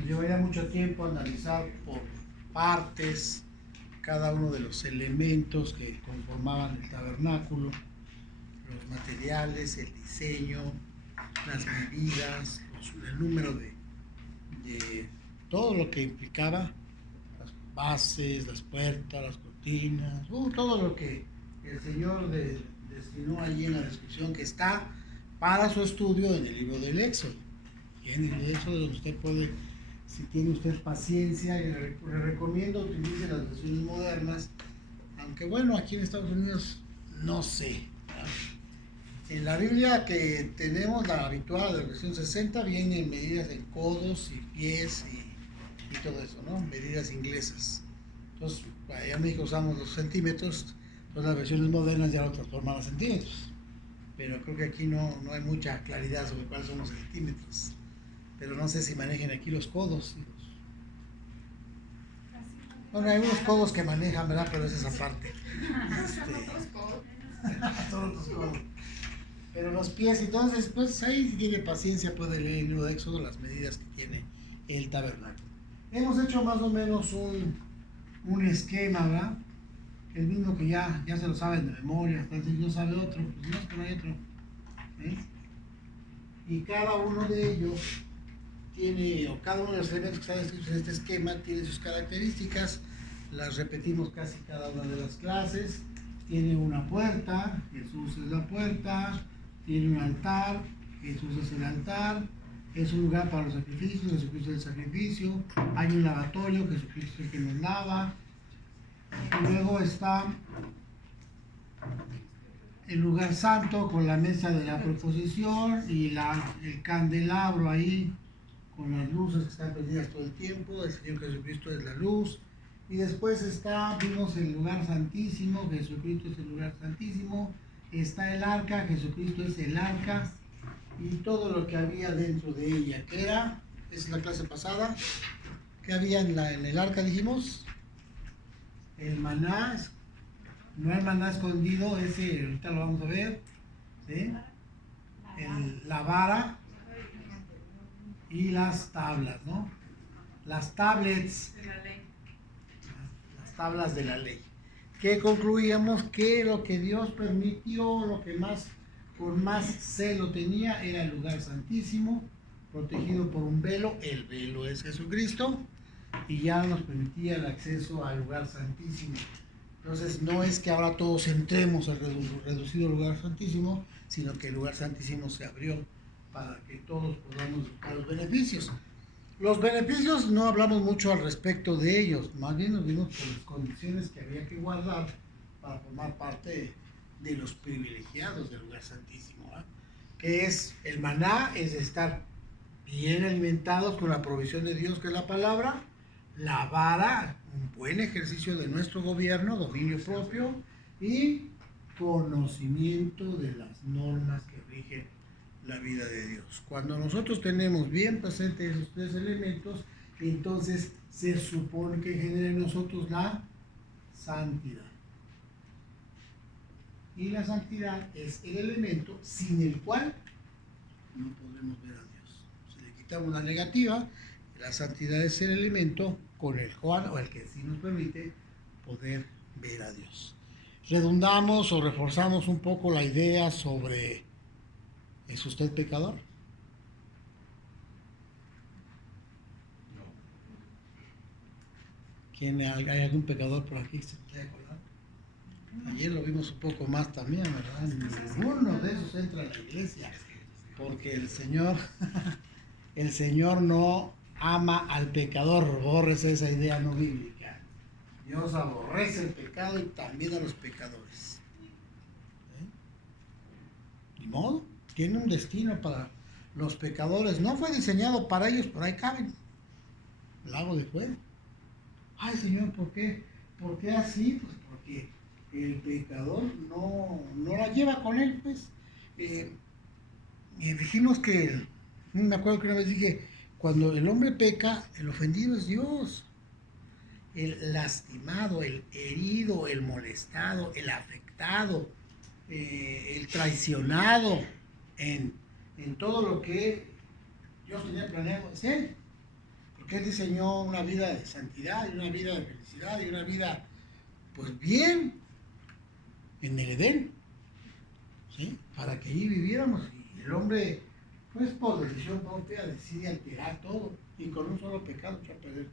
Nos llevaría mucho tiempo analizar por partes cada uno de los elementos que conformaban el tabernáculo, los materiales, el diseño, las medidas, el número de todo lo que implicaba, las bases, las puertas, las cortinas, todo lo que el Señor destinó allí en la descripción que está para su estudio en el libro del Éxodo. Y en el Éxodo usted puede, si tiene usted paciencia, le recomiendo utilice las versiones modernas, aunque bueno, aquí en Estados Unidos no sé, ¿verdad? En la Biblia que tenemos, la habitual de la versión 60, vienen medidas en codos y pies y todo eso, ¿no? Medidas inglesas. Entonces, allá en México usamos los centímetros, entonces las versiones modernas ya lo transforman a centímetros. Pero creo que aquí no hay mucha claridad sobre cuáles son los centímetros. Pero no sé si manejen aquí los codos. Bueno, hay unos codos que manejan, ¿verdad? Pero es esa parte. Son otros codos. Pero los pies, entonces, pues ahí si tiene paciencia puede leer el libro de Éxodo, las medidas que tiene el tabernáculo. Hemos hecho más o menos un esquema, ¿verdad? El mismo que ya se lo saben de memoria, entonces no sabe otro, pues no es que no hay otro. ¿Eh? Y cada uno de ellos tiene, o cada uno de los elementos que están descritos en este esquema tiene sus características, las repetimos casi cada una de las clases. Tiene una puerta, Jesús es la puerta, tiene un altar, Jesús es el altar, es un lugar para los sacrificios, Jesucristo es el sacrificio, hay un lavatorio, Jesucristo es el que nos lava, y luego está el lugar santo con la mesa de la proposición y el candelabro ahí con las luces que están prendidas todo el tiempo, el Señor Jesucristo es la luz. Y después vimos el lugar santísimo, Jesucristo es el lugar santísimo, está el arca, Jesucristo es el arca, y todo lo que había dentro de ella, que era, es la clase pasada, que había en el arca, dijimos, el maná, no el maná escondido, ese ahorita lo vamos a ver, ¿sí? La vara y las tablas, ¿no? Las tablets, las tablas de la ley, que concluíamos que lo que Dios permitió, lo que con más celo tenía, era el lugar santísimo, protegido por un velo. El velo es Jesucristo, y ya nos permitía el acceso al lugar santísimo. Entonces no es que ahora todos entremos al reducido lugar santísimo, sino que el lugar santísimo se abrió para que todos podamos buscar los beneficios. Los beneficios no hablamos mucho al respecto de ellos, más bien nos vimos por las condiciones que había que guardar para formar parte de los privilegiados del lugar santísimo, ¿eh? Que es el maná, es estar bien alimentados con la provisión de Dios, que es la palabra, la vara, un buen ejercicio de nuestro gobierno, dominio propio y conocimiento de las normas que rigen la vida de Dios. Cuando nosotros tenemos bien presentes esos tres elementos, entonces se supone que genera en nosotros la santidad. Y la santidad es el elemento sin el cual no podremos ver a Dios. Si le quitamos la negativa, la santidad es el elemento con el cual, o el que sí nos permite poder ver a Dios. Redundamos o reforzamos un poco la idea sobre: ¿es usted pecador? ¿Hay algún pecador por aquí que se quiera acordar? Ayer lo vimos un poco más también, ¿verdad? Ninguno de esos entra a la iglesia, porque el Señor no ama al pecador. Bórrese esa idea no bíblica. Dios aborrece el pecado y también a los pecadores. Ni modo, tiene un destino para los pecadores. No fue diseñado para ellos, pero ahí caben. Lago de fuego. Ay, Señor, ¿por qué? ¿Por qué así? Pues porque el pecador no la lleva con él, pues. Y dijimos que, me acuerdo que una vez dije, cuando el hombre peca, el ofendido es Dios. El lastimado, el herido, el molestado, el afectado, el traicionado en todo lo que Dios tenía planeado es Él. Porque Él diseñó una vida de santidad y una vida de felicidad y una vida, pues bien, en el Edén, ¿sí? Para que allí viviéramos. Y el hombre, pues por decisión propia, decide alterar todo y con un solo pecado echar a perder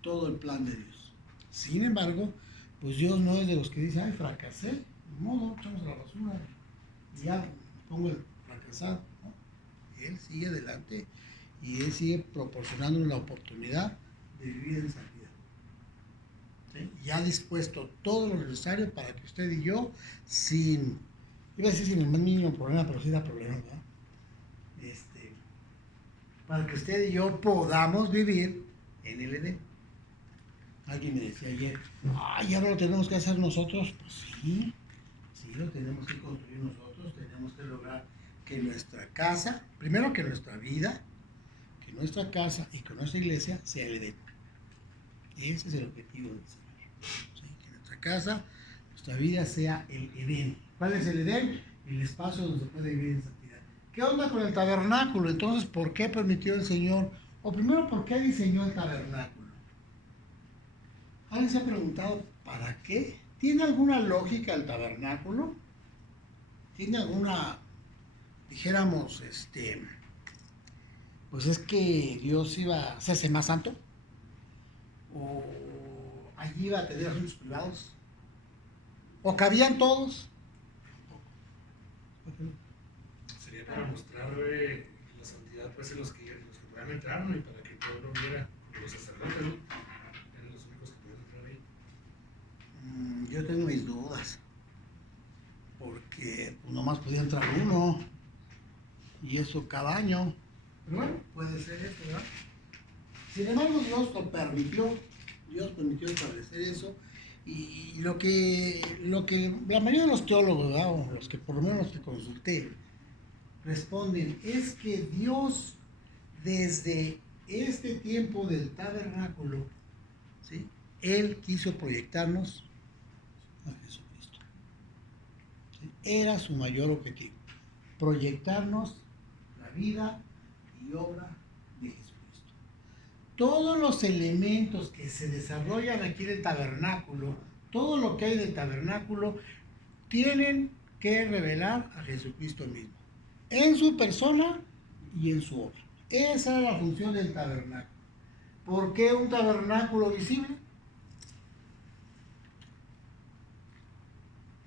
todo el plan de Dios. Sin embargo, pues Dios no es de los que dice, ay, fracasé, de modo, echamos a la basura, y ya pongo el fracasado, ¿no? Él sigue adelante y Él sigue proporcionándonos la oportunidad de vivir en santidad. ¿Sí? Y ha dispuesto todo lo necesario para que usted y yo, iba a decir sin el más mínimo problema, pero sí da problema, ¿verdad? Para que usted y yo podamos vivir en el Edén. Alguien me decía ayer, ya no lo tenemos que hacer nosotros. Pues sí, lo tenemos que construir nosotros, tenemos que lograr que nuestra casa, primero que nuestra vida, que nuestra casa y que nuestra iglesia sea el Edén. Ese es el objetivo del Señor. ¿Sí? Que nuestra casa, nuestra vida sea el Edén. ¿Cuál es el Edén? El espacio donde se puede vivir en santidad. ¿Qué onda con el tabernáculo? Entonces, ¿por qué permitió el Señor? O primero, ¿por qué diseñó el tabernáculo? ¿Alguien se ha preguntado para qué? ¿Tiene alguna lógica el tabernáculo? ¿Tiene alguna, dijéramos, pues es que Dios iba a hacerse más santo? ¿O allí iba a tener asuntos privados? ¿O cabían todos? Sería para mostrar la santidad pues en los que puedan entrar, ¿no? Y para que el pueblo viera, porque los sacerdotes, ¿no? Eran los únicos que podían entrar ahí. Yo tengo mis dudas, porque pues, nomás podía entrar uno, y eso cada año. Pero bueno, puede ser eso, ¿verdad? Sin embargo, Dios lo permitió, Dios permitió establecer eso, y lo que la mayoría de los teólogos, ¿verdad? O los que por lo menos los que consulté, responden, es que Dios desde este tiempo del tabernáculo, ¿sí? Él quiso proyectarnos a Jesucristo. ¿Sí? Era su mayor objetivo, proyectarnos la vida y obra de Jesucristo. Todos los elementos que se desarrollan aquí en el tabernáculo, todo lo que hay del tabernáculo, tienen que revelar a Jesucristo mismo, en su persona y en su obra. Esa es la función del tabernáculo. ¿Por qué un tabernáculo visible?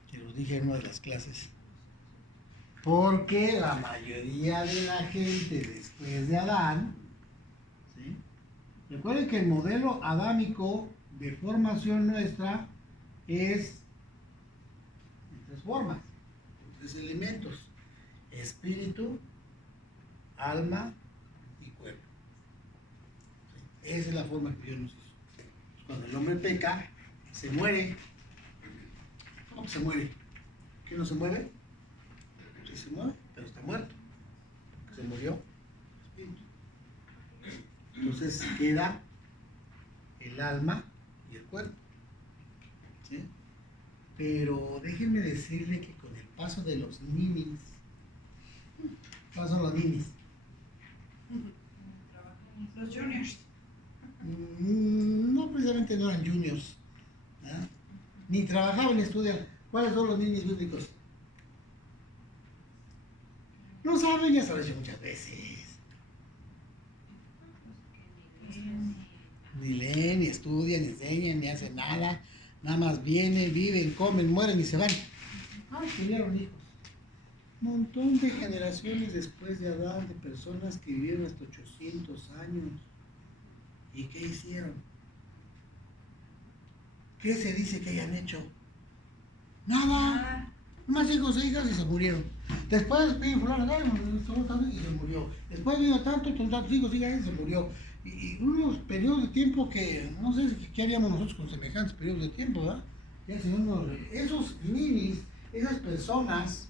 Que lo dije en una de las clases. Porque la mayoría de la gente después de Adán, ¿sí? Recuerden que el modelo adámico de formación nuestra es en tres formas, en tres elementos: espíritu, alma y cuerpo. ¿Sí? Esa es la forma que Dios nos hizo. Cuando el hombre peca, se muere. ¿Cómo que se muere? ¿Qué no se mueve? Sí se mueve, pero está muerto. Se murió. Espíritu. Entonces queda el alma y el cuerpo. ¿Sí? Pero déjenme decirle que con el paso de los ninis, ¿cuáles son los ninis? Los juniors. No, precisamente no eran juniors, ¿verdad? Ni trabajaban ni estudiaban. ¿Cuáles son los ninis bíblicos? No saben, ya se lo he dicho muchas veces. Ni leen, ni estudian, ni enseñan, ni hacen nada. Nada más vienen, viven, comen, mueren y se van. Tuvieron hijos. Un montón de generaciones después de Adán, de personas que vivieron hasta 800 años. ¿Y qué hicieron? ¿Qué se dice que hayan hecho? Nada. Más hijos e hijas y se murieron. Después vino fulano y se murió. Después vino tantos hijos y hijas y se murió. Y unos periodos de tiempo que no sé qué haríamos nosotros con semejantes periodos de tiempo, ¿verdad? Ya, esos ninis, esas personas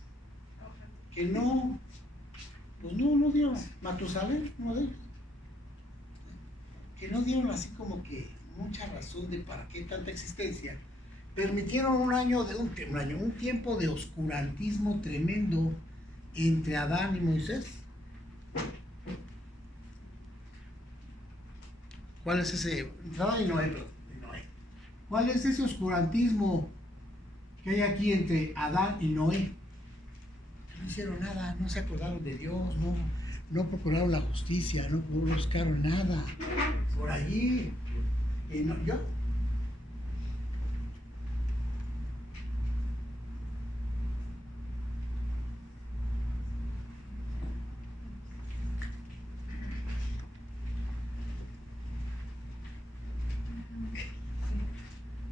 que no dieron, Matusalén, uno de ellos, que no dieron así como que mucha razón de para qué tanta existencia, permitieron un tiempo de oscurantismo tremendo entre Adán y Moisés. ¿Cuál es ese? Adán y Noé, perdón, y Noé. ¿Cuál es ese oscurantismo que hay aquí entre Adán y Noé? No hicieron nada, no se acordaron de Dios, no procuraron la justicia, no buscaron nada. Por allí. Y no, yo.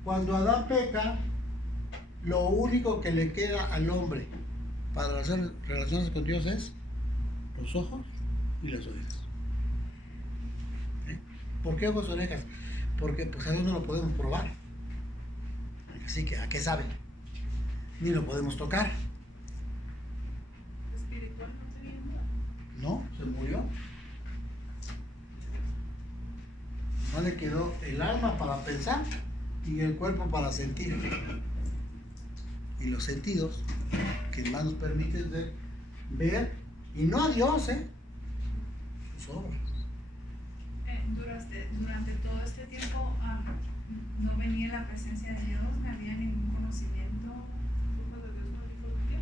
Cuando Adán peca, lo único que le queda al hombre para hacer relaciones con Dios es los ojos y las orejas. ¿Eh? ¿Por qué ojos y orejas? Porque pues a Dios no lo podemos probar. Así que, ¿a qué sabe? Ni lo podemos tocar. Espiritual no tenía nada. No, se murió. No le quedó el alma para pensar y el cuerpo para sentir. Y los sentidos que más nos permiten ver, y no a Dios, sus obras. Durante todo este tiempo no venía la presencia de Dios, no había ningún conocimiento. Cuando Dios no dijo qué.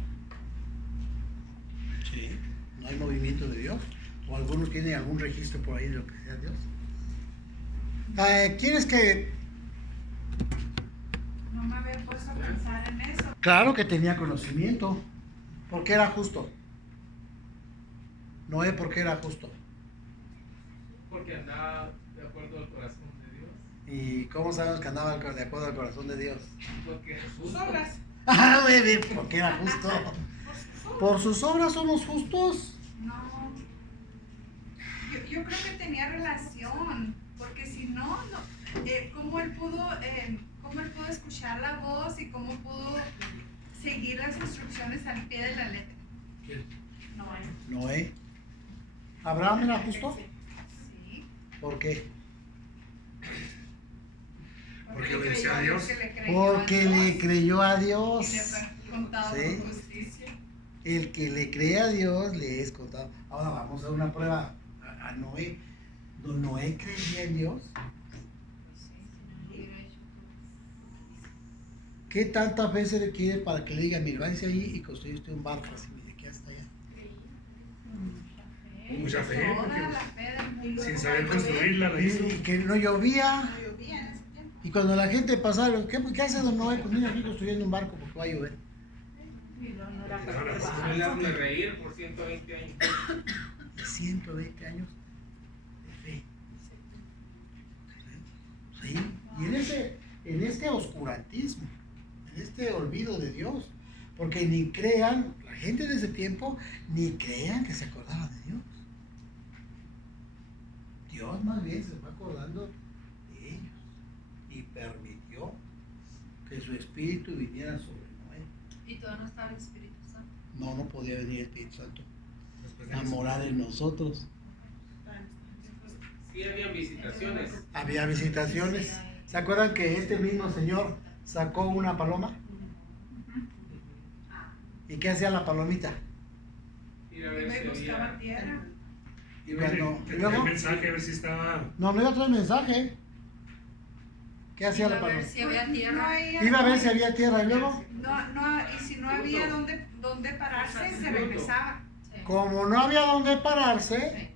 Sí, no hay movimiento de Dios. O algunos tienen algún registro por ahí de lo que sea Dios. ¿Quieres que...? No me había puesto a pensar en eso. Claro que tenía conocimiento, porque era justo. Noé, porque era justo. Porque andaba de acuerdo al corazón de Dios. ¿Y cómo sabemos que andaba de acuerdo al corazón de Dios? Porque es Sus justo. obras. Ah, muy bien, porque era justo. ¿Por sus obras somos justos? No. Yo creo que tenía relación, porque si no, ¿cómo él pudo escuchar la voz y cómo pudo seguir las instrucciones al pie de la letra? ¿Quién? No. Noé. ¿Abraham era justo? Sí. ¿Por qué? Porque obedeció a Dios. Porque le creyó a Y Dios. le fue contado Sí. por justicia. El que le cree a Dios le es contado. Ahora vamos a hacer una prueba a Noé. ¿Don Noé creía en Dios? ¿Qué tanta fe se le quiere para que le diga, mira, váyase ahí y construiste un barco así, de aquí hasta allá? Mucha fe, Toda porque, la fe del mundo. sin saber construirla, la hizo. Y que no llovía. No llovía en ese tiempo. Y cuando la gente pasaba, ¿qué hace Don Noé? Pues mira, aquí construyendo un barco porque va a llover. Me hazme reír por 120 años. 120 años de fe. ¿Sí? Y en este oscurantismo, en este olvido de Dios, porque ni crean, la gente de ese tiempo, ni crean que se acordaban de Dios. Dios más bien se fue acordando de ellos y permitió que su espíritu viniera sobre Noé. Y todavía no estaba el Espíritu Santo. No podía venir el Espíritu Santo Después de a eso. morar en nosotros. Sí, habían visitaciones. Había visitaciones. ¿Se acuerdan que este mismo señor sacó una paloma? ¿Y qué hacía la palomita? Ir a Y ver me si buscaba había. tierra. Y cuando, Te y luego, el mensaje a ver si estaba. no iba a traer mensaje. ¿Qué hacía Iba la a ver paloma? si había tierra. Iba a ver si había tierra y luego, Y si no había dónde pararse, se regresaba. como no había dónde pararse,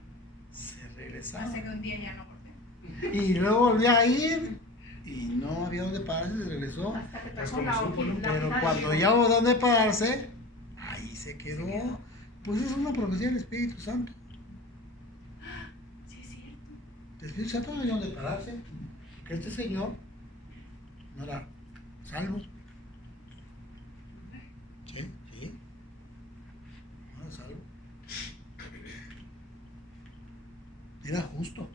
se regresaba. Hace que un día ya no volvió. Y luego volvía a ir y no había dónde pararse, se regresó. Pues como supo, ¿no? Pero cuando ya hubo dónde pararse, ahí se quedó. Pues es una profecía del Espíritu Santo. Sí, es cierto. El Espíritu Santo no había dónde pararse. Que este señor no era salvo. Sí. No era salvo. Era justo,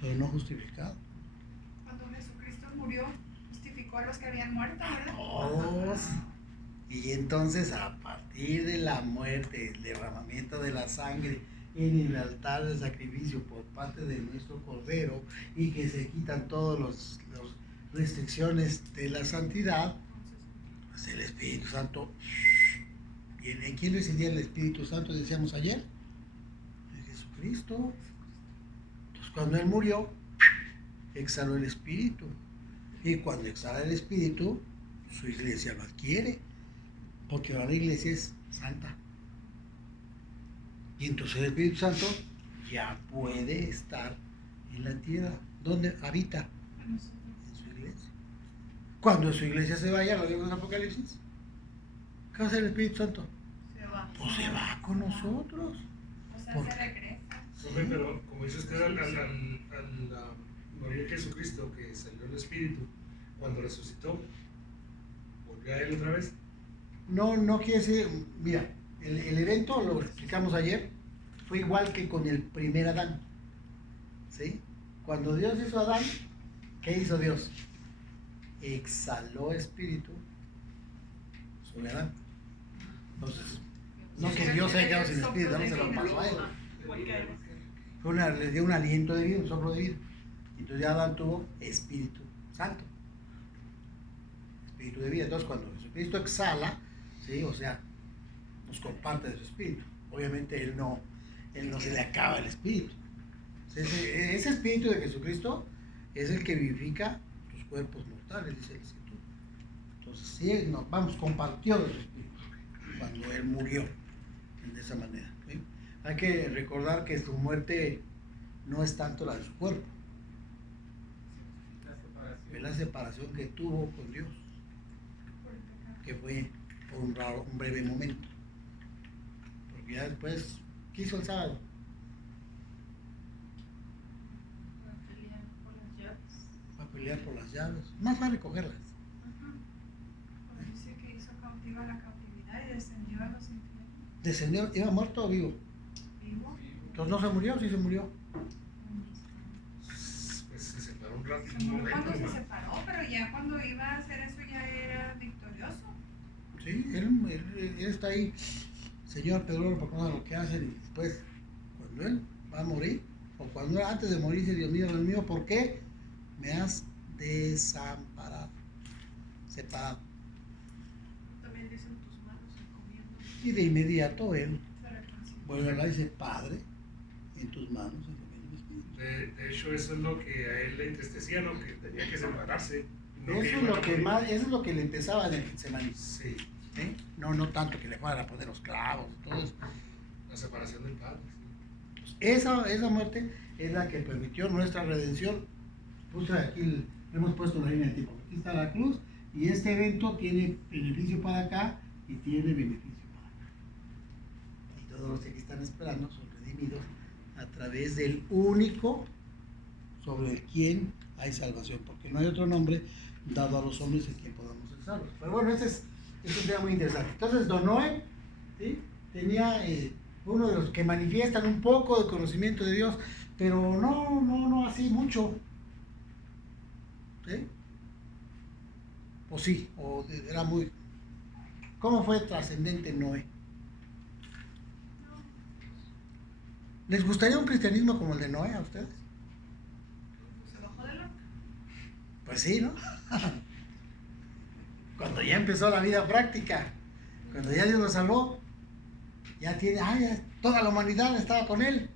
pero no justificado. Cuando Jesucristo murió, justificó a los que habían muerto, ¿verdad? Todos. Y entonces, a partir de la muerte, el derramamiento de la sangre en el altar de sacrificio por parte de nuestro Cordero, y que se quitan todas las restricciones de la santidad, pues el Espíritu Santo. ¿En quién residía el Espíritu Santo, decíamos ayer? En Jesucristo. Entonces, cuando Él murió, exhaló el Espíritu. Y cuando exhala el Espíritu, su iglesia lo adquiere, porque ahora la iglesia es santa. Y entonces el Espíritu Santo ya puede estar en la tierra, donde habita, en su iglesia. Cuando su iglesia se vaya, lo digo en Apocalipsis, ¿qué va a hacer el Espíritu Santo? Se va. Pues se va con nosotros. O sea, ¿Por se qué? regresa. Profe, pero como dice usted, al morir Jesucristo, que salió el Espíritu, cuando resucitó, volvió a él otra vez. No quiere decir, mira, el evento, lo explicamos ayer, fue igual que con el primer Adán. ¿Sí? Cuando Dios hizo a Adán, ¿qué hizo Dios? Exhaló espíritu sobre Adán. Entonces, no que Dios se haya quedado sin espíritu, no se lo pasó a él. Le dio un aliento de vida, un soplo de vida. Entonces ya Adán tuvo espíritu santo, espíritu de vida. Entonces cuando Jesucristo exhala, ¿sí? O sea, nos comparte de su espíritu. Obviamente él no se le acaba el espíritu. Ese espíritu de Jesucristo es el que vivifica tus cuerpos mortales, dice el Escritura. Entonces sí, compartió de su espíritu cuando él murió de esa manera. ¿Sí? Hay que recordar que su muerte no es tanto la de su cuerpo, es la separación que tuvo con Dios, que fue por un breve momento, porque ya después, ¿qué hizo el sábado? Va a pelear por las llaves, más vale cogerlas. Dice que hizo cautiva la cautividad y descendió a los infiernos. Descendió, ¿iba muerto o vivo? Vivo. Entonces no se murió, sí se murió. Pues se separó un rato. Se murió cuando se separó, pero ya cuando iba a hacer eso ya era victorioso. Sí, él está ahí, Señor, perdón por todo lo que hacen, y después, cuando él va a morir, o cuando él, antes de morir, dice, Dios mío, ¿por qué me has desamparado, separado? También dice en tus manos encomiendo. Y de inmediato él Se reconcilió. vuelve a hablar y dice, Padre, en tus manos encomiendo mi espíritu. De hecho, eso es lo que a él le entristecía, ¿no? Que tenía que separarse. No Eso es lo que le empezaba en el Getsemaní. Sí, ¿Sí? No tanto que le fueran a poner los clavos y todo eso. la separación del Padre. Sí. Esa muerte es la que permitió nuestra redención. Puse aquí, hemos puesto la línea de tiempo. Aquí está la cruz y este evento tiene beneficio para acá y tiene beneficio para acá. Y todos los que aquí están esperando son redimidos a través del único sobre el quien hay salvación, porque no hay otro nombre dado a los hombres en quien podamos ser salvos. Pero bueno, ese es un tema muy interesante. Entonces, Don Noé, ¿sí? Tenía uno de los que manifiestan un poco de conocimiento de Dios, pero no así mucho. ¿Sí? O sí, o era muy... ¿Cómo fue trascendente Noé? ¿Les gustaría un cristianismo como el de Noé a ustedes? Se bajó de la... Pues sí, ¿no? Cuando ya empezó la vida práctica, cuando ya Dios lo salvó, ya tiene, ya toda la humanidad estaba con él.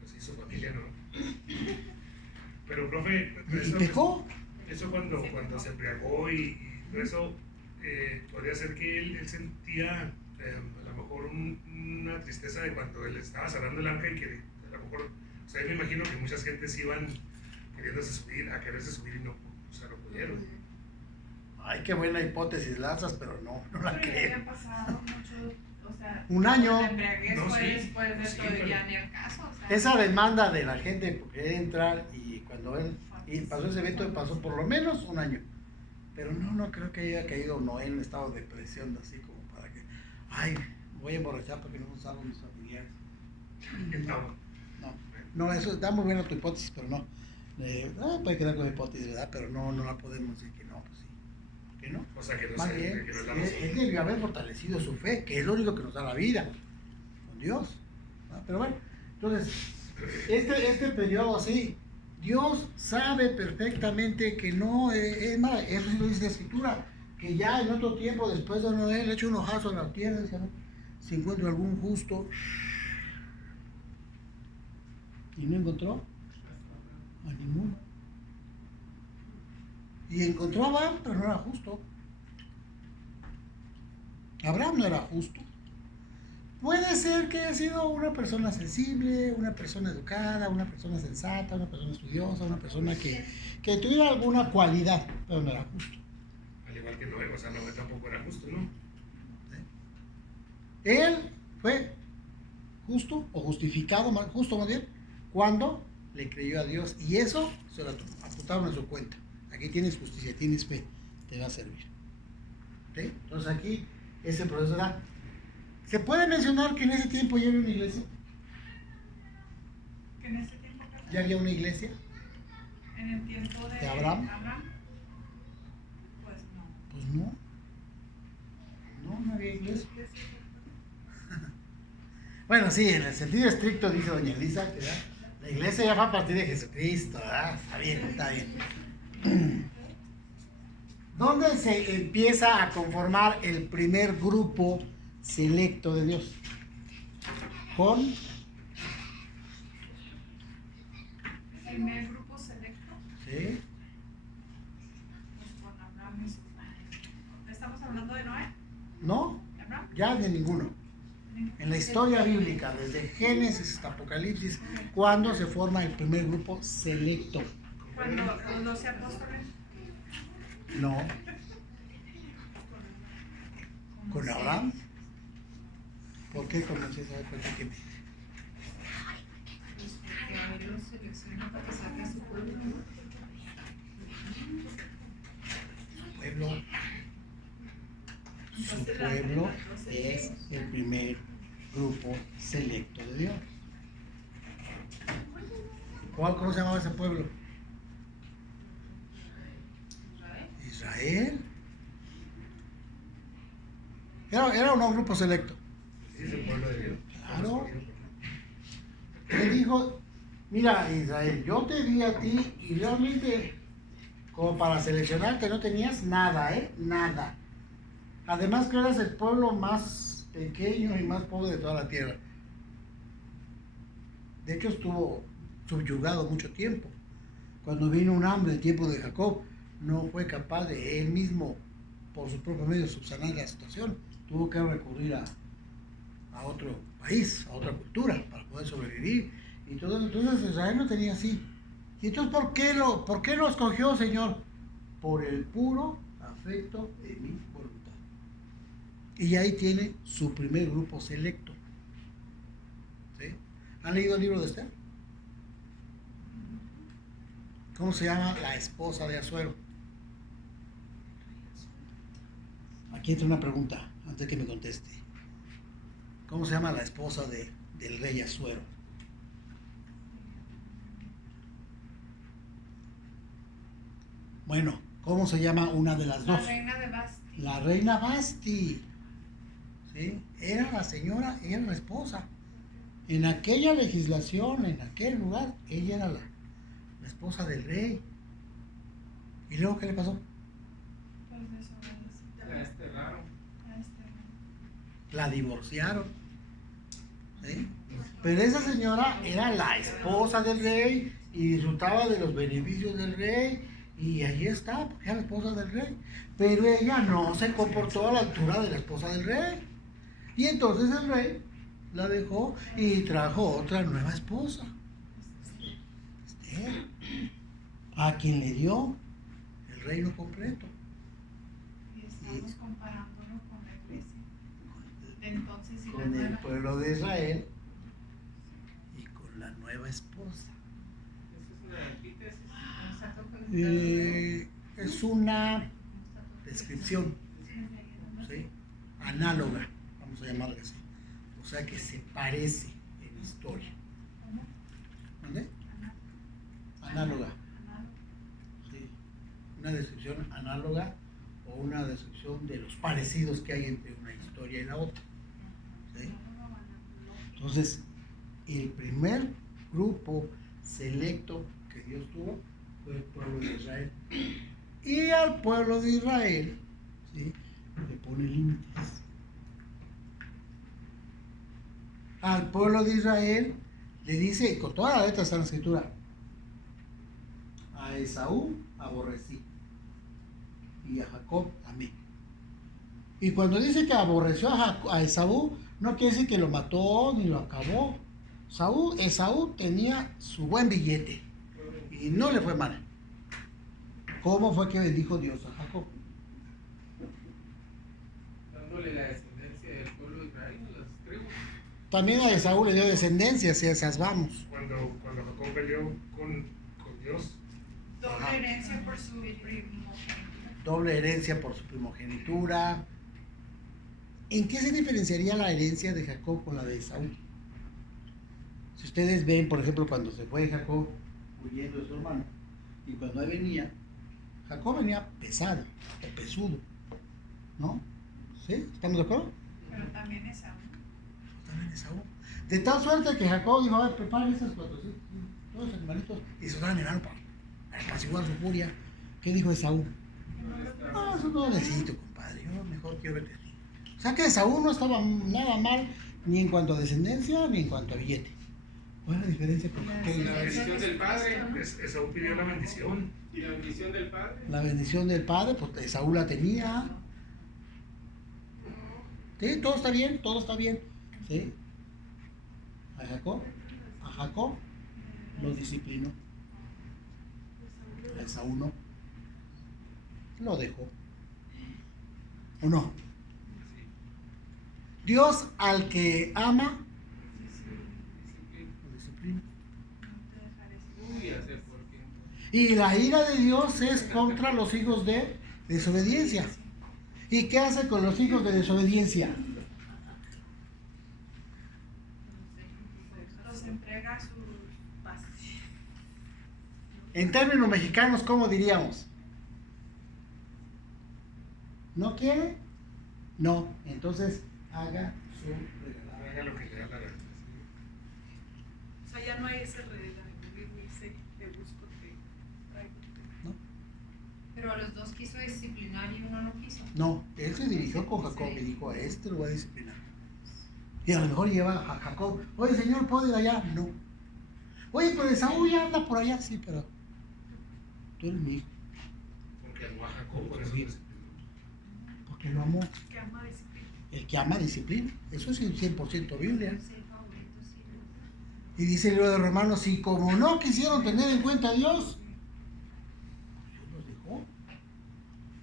Pues sí, su familia, ¿no? Pero, profe, Y pecó. eso cuando se embriagó y todo eso, podría ser que él sentía a lo mejor una tristeza de cuando él estaba cerrando el arca y que a lo mejor, o sea, yo me imagino que muchas gentes iban quererse subir y no pudieron. Ay, qué buena hipótesis lanzas, pero no la Pero ya creo. había pasado mucho, o sea... Un año. La embriaguez No, fue sí, después de sí, todo, pero- ya ni el caso, o sea... Esa demanda de la gente por querer entrar y cuando él y pasó ese evento, pasó por lo menos un año. Pero no creo que haya caído Noé en un estado de depresión, así como para que, ay, voy a emborrachar porque no nos salvan mis familiares. No, eso está muy buena tu hipótesis, pero no. Puede quedar con hipótesis, ¿verdad? Pero no la podemos decir que no, pues sí. ¿Que no? O sea, que no Más sé, bien, que no estamos... él debió haber fortalecido su fe, que es lo único que nos da la vida, con Dios. ¿No? Pero bueno, entonces, este periodo así, Dios sabe perfectamente que no, es más, eso sí lo dice la Escritura, que ya en otro tiempo, después de Noé, le echó un ojazo a la tierra, dice, ¿no? Si encuentro algún justo, y no encontró a ninguno. Y encontró a Abraham, pero no era justo. Abraham no era justo. Puede ser que haya sido una persona sensible, una persona educada, una persona sensata, una persona estudiosa, una persona que tuviera alguna cualidad, pero no era justo. Al igual que Noé, o sea, Noé tampoco era justo, ¿no? Él fue justo o justificado, justo más bien, cuando le creyó a Dios. Y eso se lo apuntaron en su cuenta. Aquí tienes justicia, tienes fe, te va a servir. ¿Ok? Entonces aquí ese proceso era... ¿Se puede mencionar que en ese tiempo ya había una iglesia? Que en ese tiempo, ¿verdad? ¿Ya había una iglesia? En el tiempo ¿De Abraham? Pues no. Pues no. No había iglesia. Bueno, sí, en el sentido estricto dice doña Elisa que la iglesia ya va a partir de Jesucristo, ¿verdad? Está bien, está bien. ¿Dónde se empieza a conformar el primer grupo selecto de Dios? Con El primer grupo selecto, ¿sí? pues con Abraham y sus padres. ¿Estamos hablando de Noé? ¿No? ¿De Abraham? Ya de ninguno. En la historia bíblica, desde Génesis hasta Apocalipsis, ¿cuándo se forma el primer grupo selecto? Cuando los 12 apóstoles. No. ¿Con Abraham? ¿Por qué con Moisés? A ver, platíqueme. Pues porque a él lo selecciona para que saque a su pueblo, ¿no? Pueblo. Su pueblo es el primer grupo selecto de Dios. ¿Cómo se llamaba ese pueblo? Israel. Era un grupo selecto. Sí, es el pueblo de Dios. Claro. Él dijo, mira Israel, yo te di a ti y realmente como para seleccionarte no tenías nada, nada. Además que eras el pueblo más pequeño y más pobre de toda la tierra. De hecho estuvo subyugado mucho tiempo. Cuando vino un hambre, el tiempo de Jacob, no fue capaz de él mismo, por su propio medio, subsanar la situación. Tuvo que recurrir a otro país, a otra cultura, para poder sobrevivir. Y todo eso. Entonces Israel no tenía así. ¿Y entonces por qué lo escogió, Señor? Por el puro afecto de mi voluntad. Y ahí tiene su primer grupo selecto. ¿Sí? ¿Han leído el libro de Esther? ¿Cómo se llama la esposa de Asuero? Aquí entra una pregunta, antes de que me conteste. ¿Cómo se llama la esposa del rey Asuero? Bueno, ¿cómo se llama una de las dos? La reina de Basti. La reina Basti. ¿Sí? Era la señora, ella era la esposa. En aquella legislación, en aquel lugar, ella era la esposa del rey. ¿Y luego qué le pasó? Pues desobedeció. La desterraron. La divorciaron. ¿Sí? Pero esa señora era la esposa del rey y disfrutaba de los beneficios del rey. Y ahí está, porque era la esposa del rey. Pero ella no se comportó a la altura de la esposa del rey. Y entonces el rey la dejó y trajo otra nueva esposa. Esther, a quien le dio el reino completo. Y estamos comparándolo con la iglesia. Entonces, y la Con el nueva. pueblo de Israel y con la nueva esposa. Esa es una antítesis. Es una descripción, ¿sí? Análoga, vamos a llamarle así. O sea que se parece en historia. ¿Vale? Análoga. Sí. Una descripción análoga o una descripción de los parecidos que hay entre una historia y la otra. ¿Sí? Entonces, el primer grupo selecto que Dios tuvo fue el pueblo de Israel. Y al pueblo de Israel, ¿sí?, le pone límites. Al pueblo de Israel le dice, con toda la letra está en la escritura, a Esaú aborrecí. y a Jacob amé. Y cuando dice que aborreció a Esaú, no quiere decir que lo mató ni lo acabó. Esaú tenía su buen billete y no le fue mal. ¿Cómo fue que bendijo Dios a Jacob? Dándole la descendencia del pueblo de Israel, las tribus. También a Esaú le dio descendencia, si esas vamos. Cuando Jacob peleó con Dios, Doble herencia por su primogénito. Doble herencia por su primogenitura. ¿En qué se diferenciaría la herencia de Jacob con la de Esaú? Si ustedes ven, por ejemplo, cuando se fue Jacob huyendo de su hermano, y cuando él venía, Jacob venía pesado, o pesudo, ¿no? ¿Sí? ¿Estamos de acuerdo? Pero también Esaú. También Esaú. De tal suerte que Jacob dijo, a ver, preparen esas 400, todos los animalitos, y se mi hermano para apaciguar su furia. ¿Qué dijo Esaú? Ah, eso no lo necesito, compadre, yo mejor quiero verte así. O sea que Esaú no estaba nada mal, ni en cuanto a descendencia, ni en cuanto a billete. ¿Cuál es la diferencia con Jacob? La bendición del padre. Esaú pidió la bendición. Y la bendición del padre. La bendición del padre, pues Esaú la tenía. Sí, todo está bien, todo está bien. ¿Sí? A Jacob lo disciplinó. A Esaú no. Lo dejó. ¿O no? Dios al que ama, lo disciplina. Uy, hacer por qué. Y la ira de Dios es contra los hijos de desobediencia. ¿Y qué hace con los hijos de desobediencia? Los entrega a sus pasos. En términos mexicanos, ¿cómo diríamos? ¿No quiere? No. Entonces, haga su regalado. Haga lo que le da la gana. O sea, ya no hay ese ese te busco, te traigo. ¿No? Pero a los dos quiso disciplinar y uno no quiso. No, él se dirigió con Jacob y dijo, a este lo voy a disciplinar. Y a lo mejor lleva a Jacob, oye señor, ¿puedo ir allá? No. Oye, pero Esaú ya anda por allá, sí, pero tú eres mi hijo, Porque amó a Jacob, por eso lo disciplinó. porque lo amó. Que ama disciplina. El que ama disciplina, eso es 100% Biblia. Sí, favorito, sí. Y dice el libro de Romanos, y como no quisieron tener en cuenta a Dios, Dios los dejó.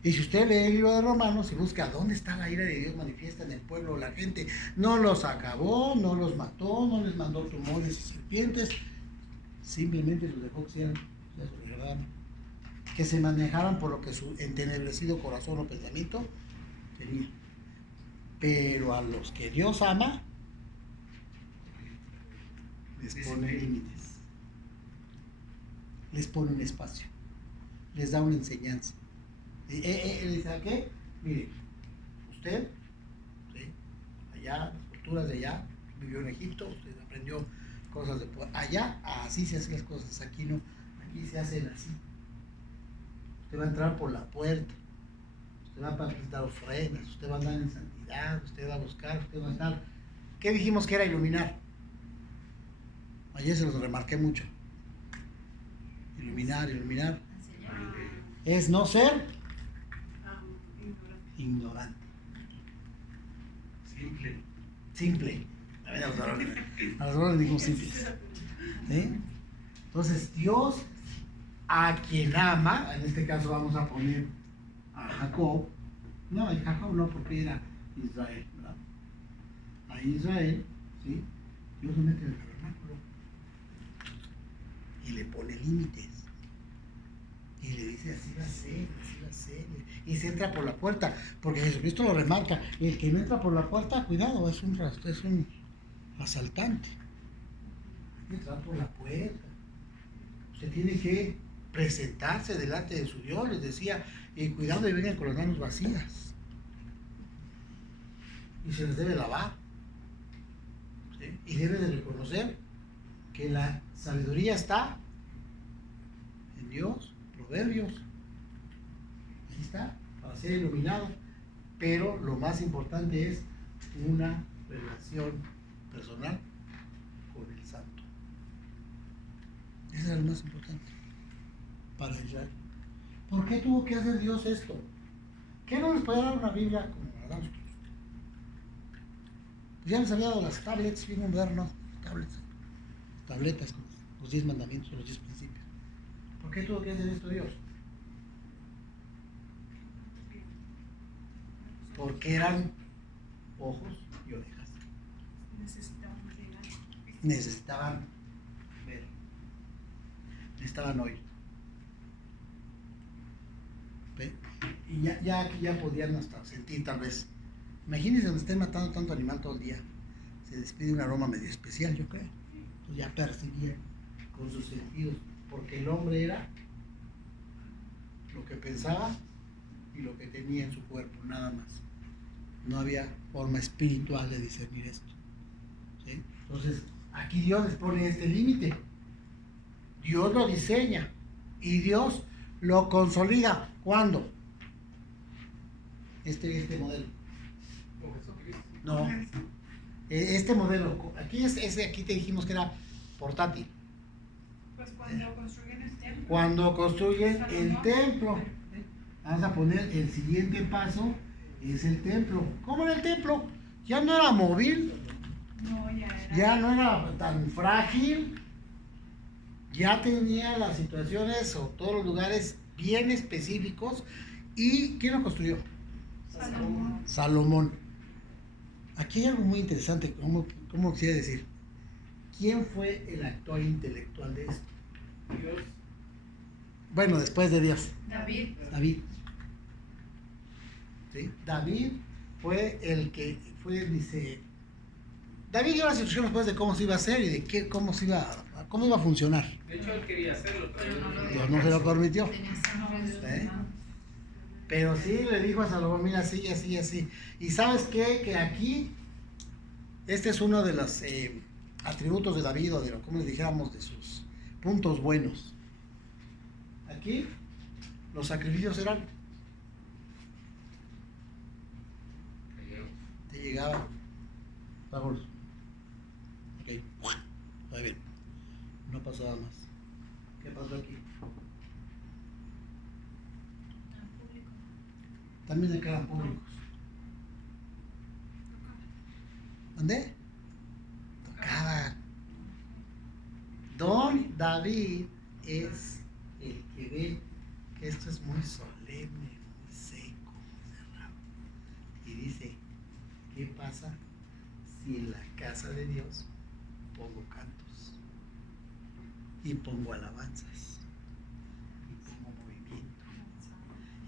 Y si usted lee el libro de Romanos y busca dónde está la ira de Dios manifiesta en el pueblo, la gente no los acabó, no los mató, no les mandó tumores y serpientes, simplemente los dejó que hicieran ya su verdad, que se manejaran por lo que su entenebrecido corazón o pensamiento tenía. Pero a los que Dios ama, les pone límites, les pone un espacio, les da una enseñanza. ¿Dice a qué? Mire, usted, ¿sí? Allá, las culturas de allá, vivió en Egipto, usted aprendió cosas de allá, así se hacen las cosas, aquí no, aquí se hacen así. Usted va a entrar por la puerta, usted va a presentar ofrendas, usted va a andar en santidad, usted va a buscar, usted va a estar. ¿Qué dijimos que era iluminar? Ayer se los remarqué mucho. Iluminar es no ser ignorante. Simple. A los varones dijimos simples. ¿Sí? Entonces, Dios a quien ama, en este caso vamos a poner a Jacob, no, a Jacob no, porque era Israel, ¿verdad? A Israel, ¿sí? Dios lo mete en el tabernáculo y le pone límites. Y le dice, así va a ser, así va a ser. Y se entra por la puerta, porque Jesucristo lo remarca. El que no entra por la puerta, cuidado, es un asaltante. Hay que entrar por la puerta. Usted tiene que presentarse delante de su Dios, les decía, y cuidado de vengan con las manos vacías. Y se les debe lavar. ¿Sí? Y debe de reconocer que la sabiduría está en Dios. Proverbios, ahí está, para ser iluminado, pero lo más importante es una relación personal con el Santo. Eso es lo más importante para Israel. ¿Por qué tuvo que hacer Dios esto? ¿Qué no les podía dar una Biblia como la damos nosotros? Ya les había dado las tablets, bien modernos, tabletas con los 10 mandamientos o los 10 principios. ¿Por qué tuvo que hacer esto Dios? Porque eran ojos y orejas. Necesitaban ver, necesitaban oír. ¿Ve? Y ya aquí ya podían hasta sentir tal vez. Imagínense donde estén matando tanto animal todo el día. Se despide un aroma medio especial, yo creo. Entonces ya percibían con sus sentidos. Porque el hombre era lo que pensaba y lo que tenía en su cuerpo, nada más. No había forma espiritual de discernir esto. ¿Sí? Entonces, aquí Dios les pone este límite. Dios lo diseña y Dios lo consolida. ¿Cuándo? Este modelo. Con Jesucristo. No. Este modelo. Aquí te dijimos que era portátil. Pues cuando construyen el templo. Cuando construyen el Salomón. templo. Vamos a poner el siguiente paso. Es el templo. ¿Cómo era el templo? Ya no era móvil. No, ya era. Ya no era tan frágil. Ya tenía las situaciones o todos los lugares bien específicos. ¿Y quién lo construyó? Salomón. Salomón. Aquí hay algo muy interesante. ¿Cómo quisiera decir? ¿Quién fue el actor intelectual de esto? Dios. Bueno, después de Dios. David. David. ¿Sí? David fue el que fue, dice. David dio las instrucciones pues, de cómo se iba a hacer y de cómo iba a funcionar. De hecho, él quería hacerlo, pero Dios no se lo permitió. Tenía sangre de los ¿Eh? hermanos. Pero sí le dijo a Salomón, mira, así, así, así. Y ¿sabes qué? Que aquí, este es uno de los atributos de David, o de lo, como le dijéramos, de sus puntos buenos. Aquí, los sacrificios eran, te llegaban, vámonos. Ok, muy bien, no pasaba más. ¿Qué pasó aquí? También acá eran públicos. ¿Dónde? Tocaba. Don David es el que ve que esto es muy solemne, muy seco, muy cerrado. Y dice, ¿qué pasa si en la casa de Dios pongo cantos? Y pongo alabanzas. Y pongo movimiento.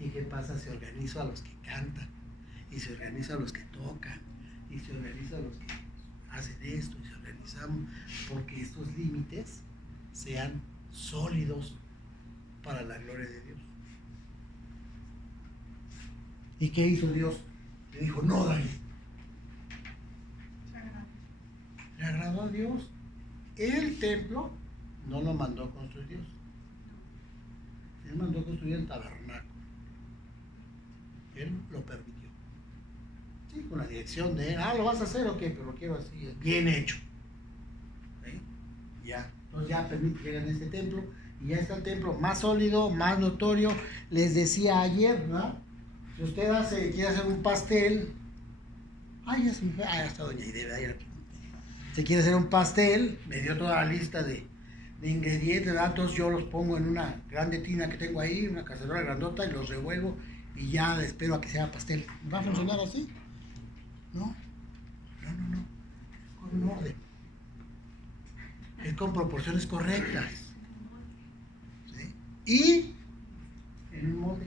¿Y qué pasa si organizo a los que cantan? Y se organiza a los que tocan. Y se organiza a los que hacen esto. Y se organizamos porque estos límites sean sólidos para la gloria de Dios. ¿Y qué hizo Dios? Le dijo, no, David. Le agradó a Dios. El templo no lo mandó a construir Dios. Él mandó a construir el tabernáculo. Él lo permitió. Sí, con la dirección de él. ¿Lo vas a hacer o qué? Pero lo quiero así, bien hecho. ¿Sí? Ya. Entonces ya permite que hagan este templo. Y ya está el templo más sólido, más notorio. Les decía ayer, ¿no? Si usted quiere hacer un pastel. Ya se me fue. Ya está doña Idea. Si quiere hacer un pastel, me dio toda la lista de ingredientes, ¿verdad? Entonces yo los pongo en una grande tina que tengo ahí, una cacerola grandota, y los revuelvo y ya espero a que sea pastel. ¿Va a funcionar así? No. Es con un orden. Es con proporciones correctas. ¿Sí? Y en un molde.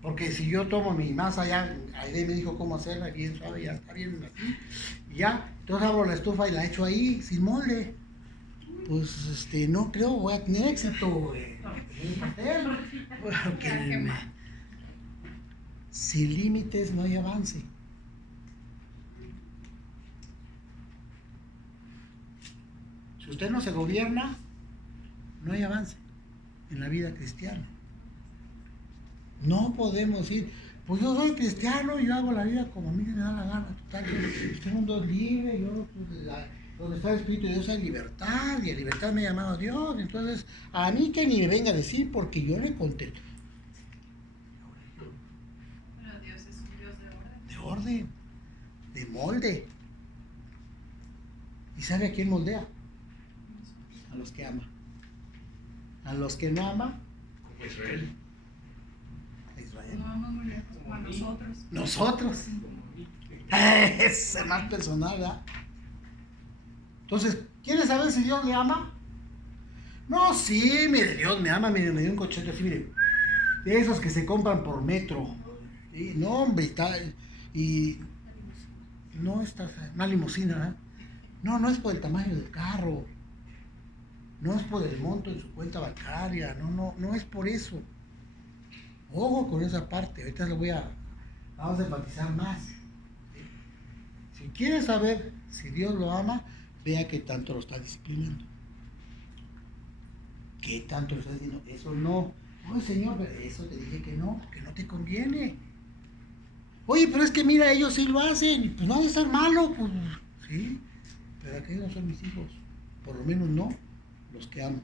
Porque si yo tomo mi masa, ya Aide me dijo cómo hacerla, bien suave, ya está bien así, y ya, entonces abro la estufa y la echo ahí, sin molde. Pues no creo voy a tener éxito en el pastel. Porque sin límites no hay avance. Si usted no se gobierna, no hay avance en la vida cristiana. No podemos ir, pues yo soy cristiano y yo hago la vida como a mí me da la gana. Total, este mundo es libre, donde está el Espíritu de Dios hay libertad, y a libertad me ha llamado Dios. Entonces, a mí que ni me venga a decir, porque yo le contesto. orden, de molde. ¿Y sabe a quién moldea? A los que ama. A los que no ama, Como Israel. a Israel. No vamos muy lejos, como a nosotros. Nosotros. Es más personal, ¿verdad? Entonces, ¿quieres saber si Dios le ama? No, sí, mire, Dios me ama, mire, me dio un cochete así, mire. De esos que se compran por metro. ¿Sí? No, hombre, está. Y. No está. Una limusina, ¿verdad? No, no es por el tamaño del carro. No es por el monto en su cuenta bancaria. No es por eso. Ojo con esa parte. Ahorita vamos a enfatizar más. Si quieres saber si Dios lo ama, vea qué tanto lo está disciplinando. ¿Qué tanto lo está diciendo? Eso no. Oye, Señor, pero eso te dije que no te conviene. Oye, pero es que mira, ellos sí lo hacen, pues no ha de estar malo, pues sí, pero aquellos no son mis hijos, por lo menos no los que amo.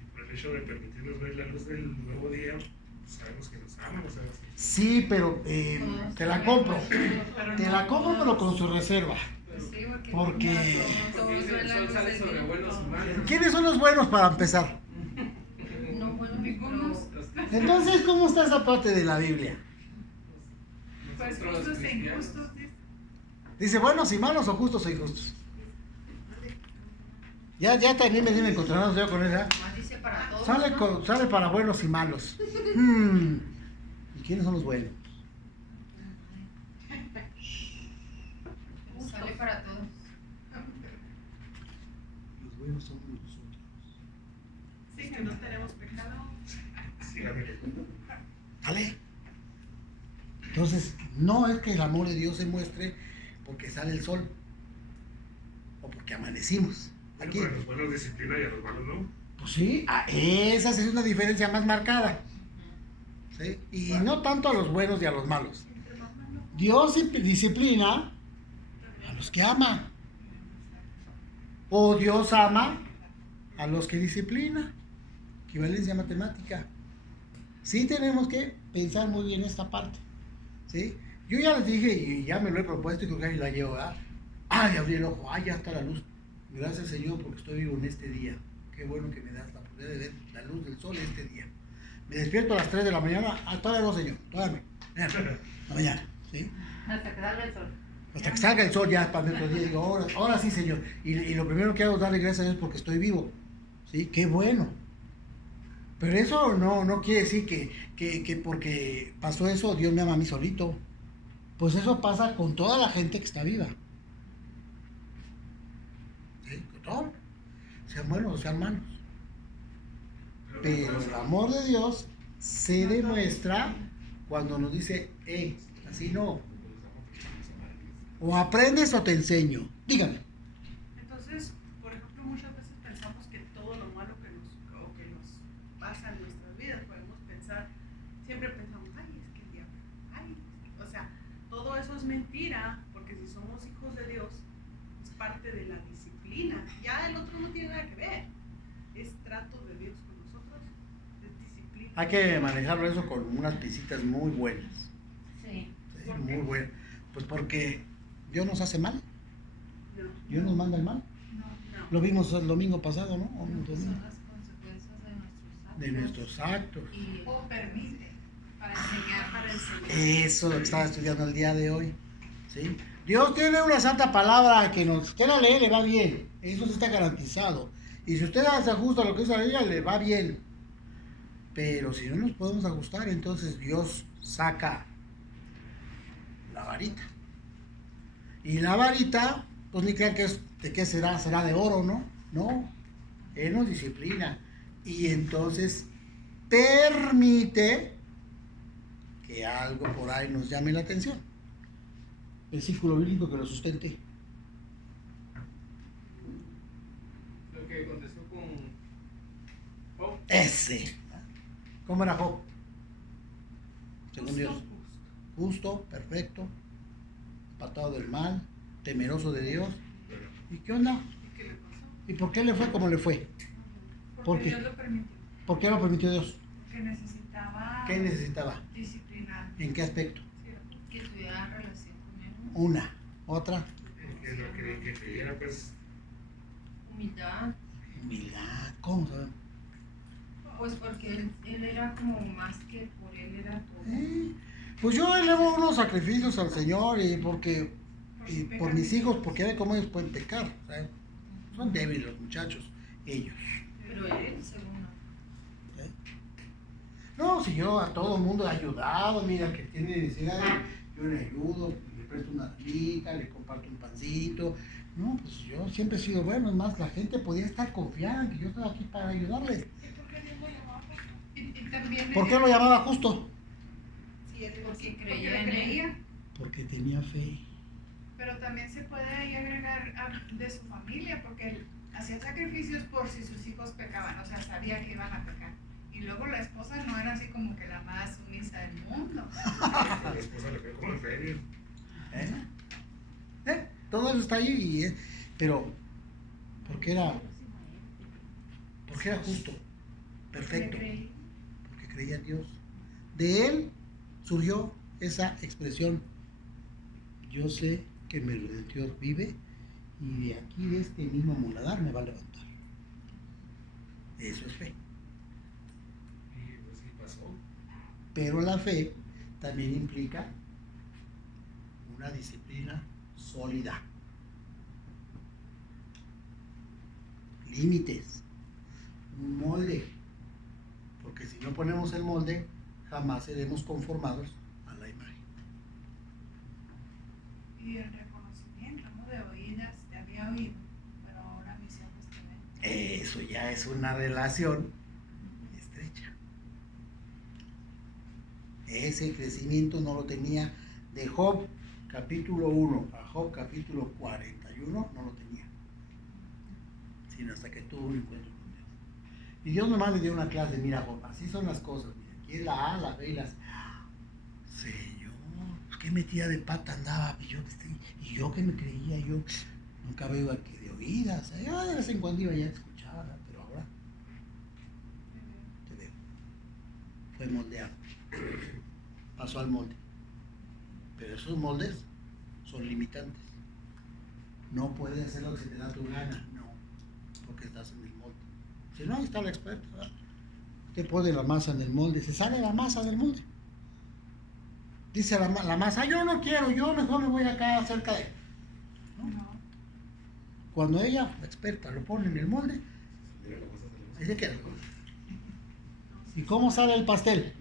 Y por el hecho de permitirnos ver la luz del nuevo día, sabemos que nos aman, sabemos que Sí, pero te la compro, pero con su reserva. Sí, Porque- todos Porque ven la el sol luz sale del sobre día. buenos y malos. ¿Quiénes son los buenos para empezar? No, bueno, ningunos. Entonces, ¿cómo está esa parte de la Biblia? Pues Nosotros, justos e cristianos. injustos. Dice. Dice buenos y malos o justos o injustos. Ya también me encontrarnos yo con esa. Más dice para todos. Sale para buenos y malos. ¿Y quiénes son los buenos? Sale para todos. Los buenos somos nosotros. Sí, que no tenemos pecado. sí, amén. ¿Vale? Entonces, no es que el amor de Dios se muestre porque sale el sol o porque amanecimos. Bueno, Aquí, pero a los buenos disciplina y a los malos no. pues sí, esa es una diferencia más marcada. ¿Sí? Y no tanto a los buenos y a los malos. Dios disciplina a los que ama. O Dios ama a los que disciplina. Equivalencia matemática. Sí tenemos que pensar muy bien esta parte. ¿Sí? Yo ya les dije y ya me lo he propuesto y creo que ahí la llevo, ¿verdad? Ay, abrí el ojo, ay, ya está la luz. Gracias, Señor, porque estoy vivo en este día. Qué bueno que me das la posibilidad de ver la luz del sol este día. Me despierto a las 3 de la mañana. Ah, todavía no, Señor, todavía no. La mañana, ¿sí? Hasta que salga el sol. Hasta que salga el sol ya para otro día. Digo, ahora sí, Señor. Y lo primero que hago es darle gracias a Dios porque estoy vivo. ¿Sí? Qué bueno. Pero eso no quiere decir que porque pasó eso, Dios me ama a mí solito. Pues eso pasa con toda la gente que está viva. ¿Sí? Con todo. Sean buenos o sean malos. Pero el amor de Dios se demuestra cuando nos dice, así no. O aprendes o te enseño. Dígame. Entonces, por ejemplo, muchas veces pensamos que todo lo malo que nos pasa en nuestras vidas, podemos pensar, siempre pensamos, ay, es que el diablo, ay, o sea, todo eso es mentira, porque si somos hijos de Dios, es parte de la disciplina. Ya el otro no tiene nada que ver, es trato de Dios con nosotros, es disciplina. Hay que manejarlo eso con unas pisitas muy buenas. Sí. ¿Sí? Muy buenas. Pues porque Dios nos hace mal. No, Dios nos manda el mal. No, no. Lo vimos el domingo pasado, ¿no? O el son domingo. las consecuencias De nuestros actos. Y o permite para enseñar. Para enseñar. Eso es lo que estaba estudiando el día de hoy. ¿Sí? Dios tiene una santa palabra que nos usted la lee, le va bien. Eso sí está garantizado. Y si usted se ajusta a lo que dice la Biblia, le va bien. Pero si no nos podemos ajustar, entonces Dios saca la varita. Y la varita, pues ni crean que es de qué será de oro, ¿no? No. Él nos disciplina. Y entonces permite que algo por ahí nos llame la atención. Versículo bíblico que lo sustente. Lo que contestó con Job. Ese. ¿Cómo era Job? Según Justo, Dios. Justo, perfecto, apartado del mal, temeroso de Dios. ¿Y qué onda? ¿Y qué le pasó? ¿Y por qué le fue como le fue? ¿Por Porque qué? Dios lo permitió. ¿Por qué lo permitió Dios? Que necesitaba ¿Qué necesitaba? disciplinar. ¿En qué aspecto? Que tuviera relación Una. Otra. Que lo que creyera, pues, Humildad. Humildad. ¿Cómo sabemos? Pues porque él era como más que por él era todo. Pues yo elevo unos sacrificios al Señor y porque si y pecan por mis mis hijos, hijos. porque ve cómo ellos pueden pecar. ¿Sabes? Son débiles los muchachos, ellos. Pero él, según ¿Eh? No, si yo a todo el mundo he ayudado, mira que tiene necesidad, yo le ayudo, le presto una liga, le comparto un pancito. No, pues yo siempre he sido bueno, es más, la gente podía estar confiada en que yo estoy aquí para ayudarles. ¿Y por qué Dios lo llamaba justo? Y también ¿Por qué lo llamaba justo? Sí, él era Porque así. porque creía le en él. creía. Porque tenía fe. Pero también se puede ahí agregar de su familia, porque él hacía sacrificios por si sus hijos pecaban, o sea, sabía que iban a pecar. Y luego la esposa no era así como que la más sumisa del mundo. la esposa le fue como en feria. Todo eso está ahí, pero porque era justo, perfecto, Le creí. porque creía en Dios. De él surgió esa expresión: yo sé que mi Redentor vive y de aquí, de este mismo muladar, me va a levantar. Eso es fe. Y pues sí pasó. Pero la fe también implica una disciplina sólida, límites, un molde, porque si no ponemos el molde, jamás seremos conformados a la imagen. Y el reconocimiento, ¿no? De oídas, te había oído, pero ahora mis ojos te ven. Eso ya es una relación estrecha. Ese crecimiento no lo tenía de Job capítulo 1 a Job capítulo 41, no lo tenía, sino hasta que tuvo un encuentro con Dios. Y Dios nomás le dio una clase: mira, Job, así son las cosas, mira, aquí es la A, la B y la C. Señor, pues qué metida de pata andaba, y yo que me creía, yo nunca veo aquí de oídas, yo de vez en cuando iba ya a escuchar, pero ahora te veo. Fue moldeado, pasó al molde. Pero esos moldes son limitantes. No puedes hacer lo que se te da tu gana, no, porque estás en el molde. Si no, ahí está el experto, ¿verdad? Usted pone la masa en el molde, se sale la masa del molde. Dice la masa: yo no quiero, yo mejor me voy acá cerca de... No. Cuando ella, la experta, lo pone en el molde, Mira la cosa de ahí se queda. ¿Y cómo sale el pastel?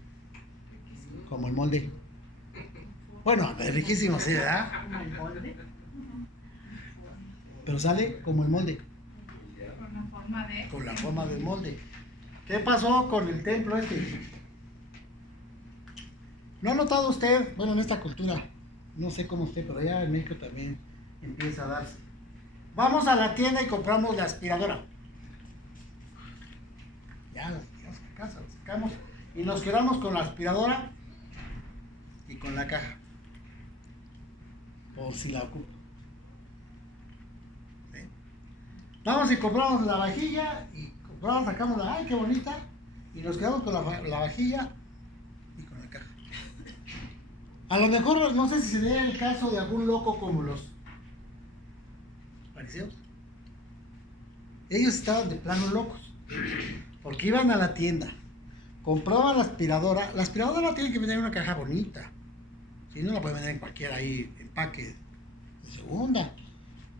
Como el molde. Bueno, es riquísimo, sí, ¿verdad? Pero sale como el molde, Con la forma de. con la forma del molde. ¿Qué pasó con el templo este? ¿No ha notado usted, bueno, en esta cultura, no sé cómo usted, pero allá en México también empieza a darse? Vamos a la tienda y compramos la aspiradora. Ya la llevamos a casa, la sacamos y nos quedamos con la aspiradora y con la caja, por si la ocupo. ¿Sí? Vamos y compramos la vajilla y compramos, sacamos la, ¡ay, qué bonita! Y nos quedamos con la vajilla y con la caja. A lo mejor, no sé si sería el caso de algún loco como los fariseos. Ellos estaban de plano locos, porque iban a la tienda, compraban la aspiradora tiene que vender en una caja bonita, si no la pueden vender en cualquier ahí empaque de segunda.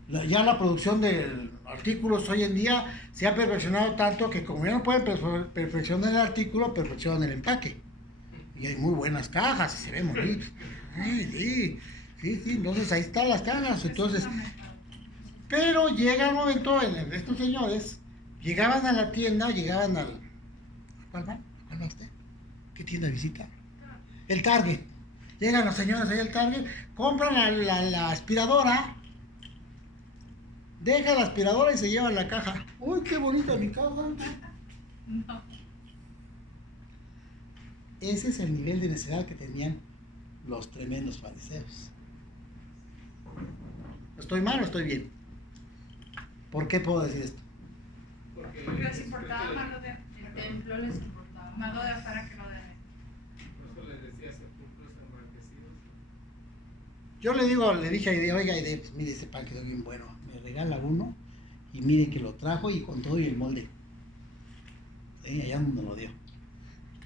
Ya la producción de artículos hoy en día se ha perfeccionado tanto que como ya no pueden perfeccionar el artículo, perfeccionan el empaque. Y hay muy buenas cajas y se ven bonitas. Sí, entonces ahí están las cajas. Entonces, pero llega el momento en el de estos señores, llegaban a la tienda, llegaban al... ¿A cuál va? ¿A cuál va usted? ¿Qué tienda visita? El Target. Llegan los señores ahí al Target, compran la aspiradora, dejan la aspiradora y se llevan la caja. ¡Uy, qué bonita mi caja! No. Ese es el nivel de necedad que tenían los tremendos fariseos. ¿Estoy mal o estoy bien? ¿Por qué puedo decir esto? Porque les importaba más lo de El templo les importaba. más lo de afuera que lo de Por eso les decía sepulcros enmarquecidos. Yo le dije a Aide, oiga Aide, pues mire, este pan quedó bien bueno, me regala uno y mire que lo trajo y con todo y el molde. Allá donde lo dio.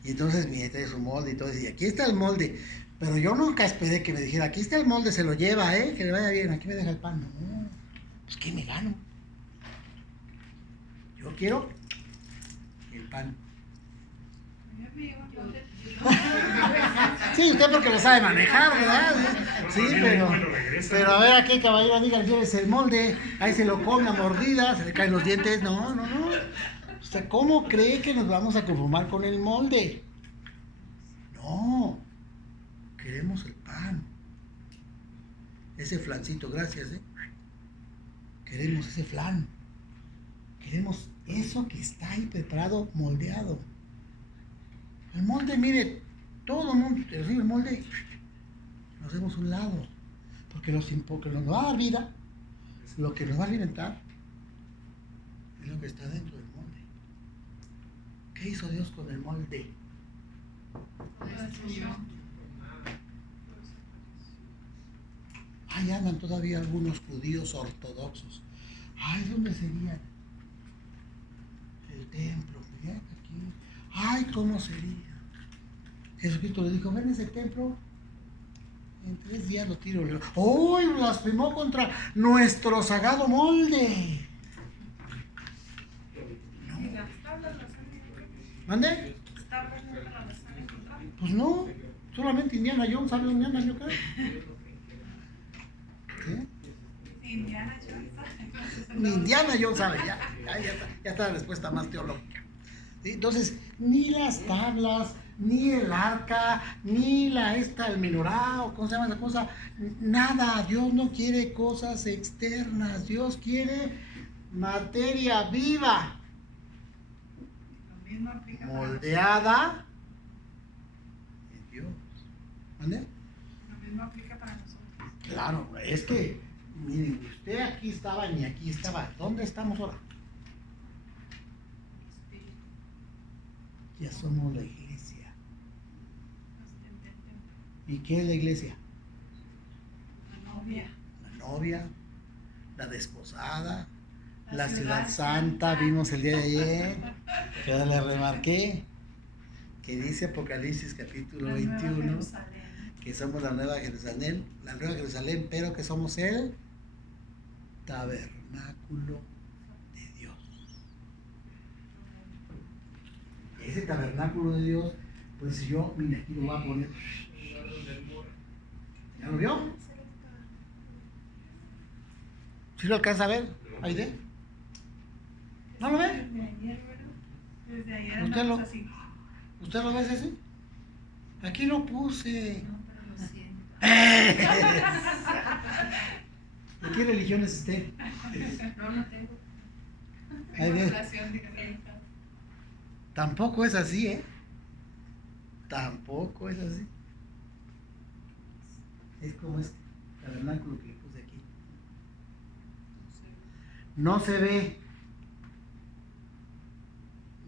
Y entonces mi trae su molde y todo, y aquí está el molde. Pero yo nunca esperé que me dijera, aquí está el molde, se lo lleva, que le vaya bien, aquí me deja el pan. No, pues ¿qué me gano? Yo quiero el pan. Sí, usted porque lo sabe manejar, ¿verdad? Sí, pero a ver, aquí caballero, diga, llévese el molde, ahí se lo come a mordidas, se le caen los dientes. No. O sea, ¿cómo cree que nos vamos a conformar con el molde? No, queremos el pan. Ese flancito, gracias, Queremos ese flan. Queremos eso que está ahí preparado, moldeado. El molde, mire, todo el mundo te recibe el molde, lo hacemos a un lado. Porque lo que nos va a dar vida, lo que nos va a alimentar, es lo que está dentro del molde. ¿Qué hizo Dios con el molde? Ahí andan todavía algunos judíos ortodoxos. Ay, ¿dónde sería el templo? Fíjate aquí. Ay, ¿cómo sería? Jesucristo le dijo, ven ese templo, en 3 días lo tiro. ¡Uy! Blasfemó contra nuestro sagrado molde. No. ¿Y las tablas las han encontrado? ¿Mande? ¿Las tablas nunca las han encontrado? Pues no, solamente Indiana Jones sabe dónde andan, yo creo. ¿Sí? Indiana Jones. Ni Indiana Jones sabe, ya está la respuesta más teológica. ¿Sí? Entonces, ni las tablas, ni el arca, ni el menorá, o cómo se llama esa cosa, nada. Dios no quiere cosas externas, Dios quiere materia viva, Lo mismo aplica para moldeada en Dios. ¿Vale? Lo mismo aplica para nosotros. Claro, es que, miren, usted aquí estaba ni aquí estaba. ¿Dónde estamos ahora? Ya somos la iglesia. ¿Y qué es la iglesia? La novia. La novia, la desposada, la ciudad ciudad santa, vimos el día de ayer. Que le remarqué que dice Apocalipsis capítulo La Nueva 21 Jerusalén. que somos la nueva Jerusalén, pero que somos el tabernáculo de Dios. Ese tabernáculo de Dios, pues yo, mira, aquí lo voy a poner. ¿Ya lo vio? ¿Sí lo alcanza a ver? ¿Aide? ¿No lo ve? Desde ayer, ¿verdad? Desde ayer ¿Usted andamos lo- así. ¿Usted lo ve ese? Aquí lo puse. No, pero lo siento. ¿De qué religión es usted? No tengo. Ahí ve. Relación diferente. Tampoco es así, ¿eh? Tampoco es así. Es como este tabernáculo que le puse aquí. No se ve.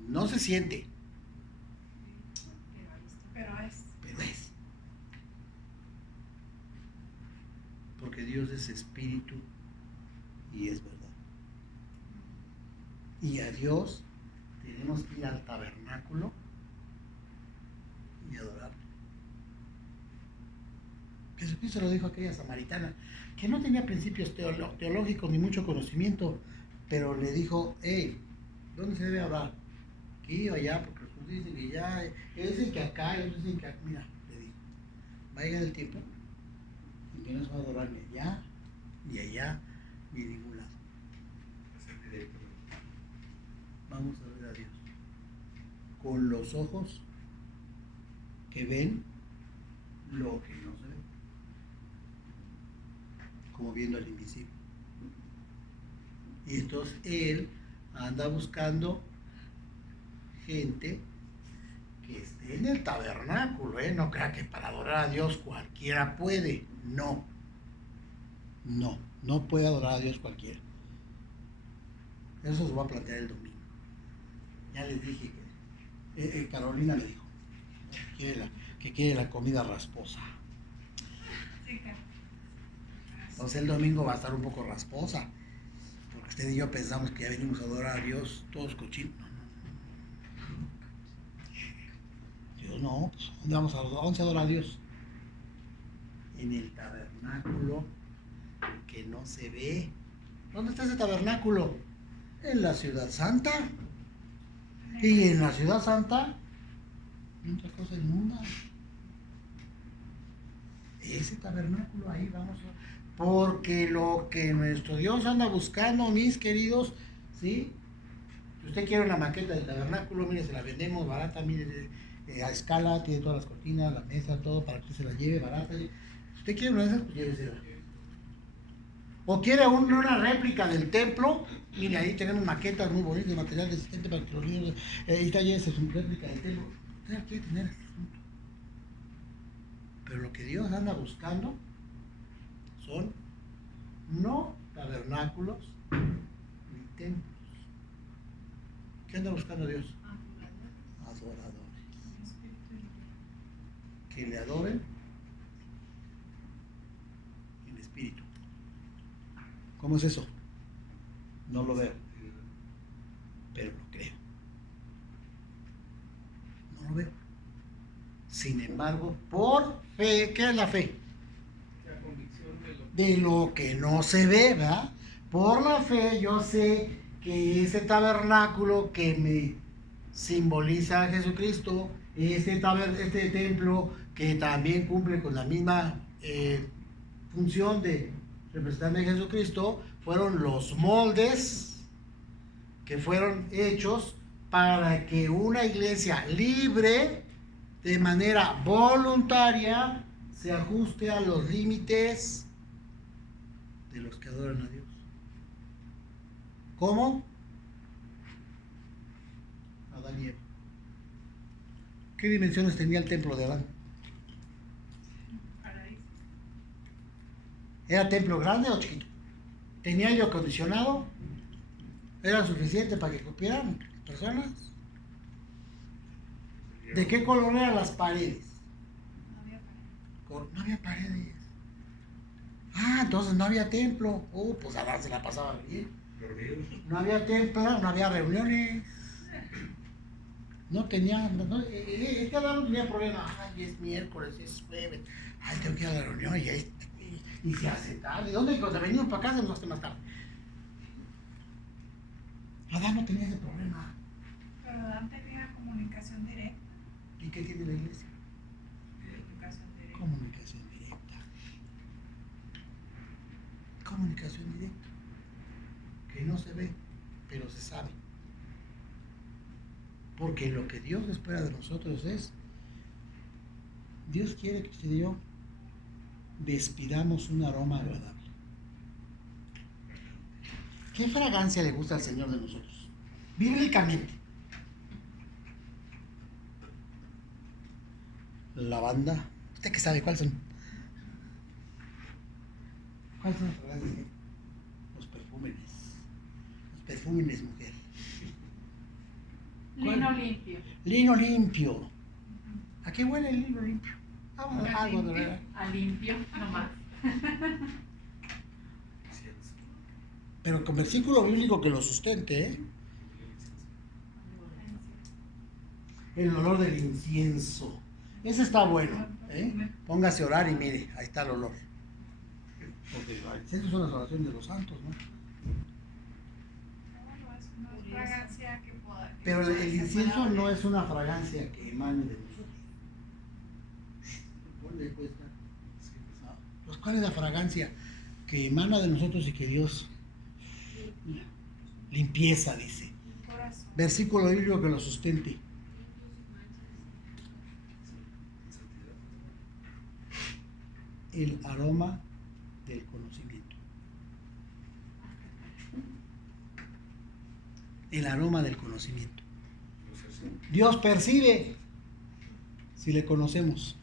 No se siente, Pero ahí está. Pero es. pero es. Porque Dios es espíritu y es verdad. Y a Dios tenemos que ir al tabernáculo y adorarlo. Jesucristo lo dijo a aquella samaritana que no tenía principios teológicos ni mucho conocimiento, pero le dijo, hey, ¿dónde se debe adorar? Aquí o allá, porque los judíos dicen que ya, ellos dicen que acá, ellos dicen que acá. Mira, le dijo, va a llegar el tiempo en que no se va a adorar ni allá, ni allá, ni en ningún lado. Vamos a ver a Dios con los ojos que ven lo que no se ve, como viendo al invisible. Y entonces Él anda buscando gente que esté en el tabernáculo, no crea que para adorar a Dios cualquiera puede. No puede adorar a Dios cualquiera. Eso se va a plantear el domingo. Ya les dije que Carolina me dijo que quiere la comida rasposa. Sí, Entonces el domingo va a estar un poco rasposa. Porque usted y yo pensamos que ya venimos a adorar a Dios todos cochinos. Dios no, pues ¿dónde vamos a adorar? ¿Dónde se adora a Dios? En el tabernáculo que no se ve. ¿Dónde está ese tabernáculo? En la ciudad santa. Y en la ciudad santa, otra cosa inmunda. Ese tabernáculo ahí vamos a... Porque lo que nuestro Dios anda buscando, mis queridos, ¿sí? Si usted quiere una maqueta del tabernáculo, mire, se la vendemos barata, mire, a escala, tiene todas las cortinas, la mesa, todo, para que se la lleve barata. Si usted quiere una de esas, pues llévesela. O quiere una réplica del templo, mire, ahí tenemos maquetas muy bonitas, material resistente para que los niños, ahí está, llévese su réplica del templo. Usted la quiere tener. Pero lo que Dios anda buscando son no tabernáculos ni templos. ¿Qué anda buscando Dios? Adoradores. Que le adoren en espíritu. ¿Cómo es eso? No lo veo, pero lo creo. No lo veo. Sin embargo, por fe, ¿qué es la fe? La convicción De lo que no se ve, ¿verdad? Por la fe yo sé que ese tabernáculo que me simboliza a Jesucristo, este templo que también cumple con la misma función de representarme a Jesucristo, fueron los moldes que fueron hechos para que una iglesia libre, de manera voluntaria, se ajuste a los límites de los que adoran a Dios. ¿Cómo? Adán y Eva. ¿Qué dimensiones tenía el templo de Adán? Paraíso. ¿Era templo grande o chiquito? ¿Tenía aire acondicionado? ¿Era suficiente para que cupieran personas? ¿De qué color eran las paredes? No había paredes. Ah, entonces no había templo. Pues Adán se la pasaba bien. No había templo, no había reuniones. No tenía. Es que Adán no tenía problema. Ay, es miércoles, es jueves. Ay, tengo que ir a la reunión y se hace tarde. ¿Dónde? Cuando venimos para acá se nos hace más tarde. Adán no tenía ese problema. Pero Adán tenía comunicación directa. ¿Y qué tiene la iglesia? Comunicación directa. Comunicación directa. Comunicación directa. Que no se ve, pero se sabe. Porque lo que Dios espera de nosotros es, Dios quiere que usted y yo despidamos un aroma agradable. ¿Qué fragancia le gusta al Señor de nosotros? Bíblicamente. Lavanda. ¿Usted qué sabe cuáles son? ¿Cuáles son las fragancias? Los perfúmenes. Los perfúmenes, mujer. Lino limpio. Lino limpio. ¿A qué huele el lino limpio? Algo de verdad. A limpio, nomás. Pero con versículo bíblico que lo sustente, ¿eh? El olor del incienso. Ese está bueno, ¿eh? Póngase a orar y mire, ahí está el olor. Porque el incienso son las oraciones de los santos, ¿no? No es fragancia que pueda. Pero el incienso no es una fragancia que emane de nosotros. ¿Dónde cuesta? Pues, ¿cuál es la fragancia que emana de nosotros y que Dios limpieza, dice? Corazón. Versículo bíblico que lo sustente. El aroma del conocimiento. El aroma del conocimiento. Dios percibe si le conocemos.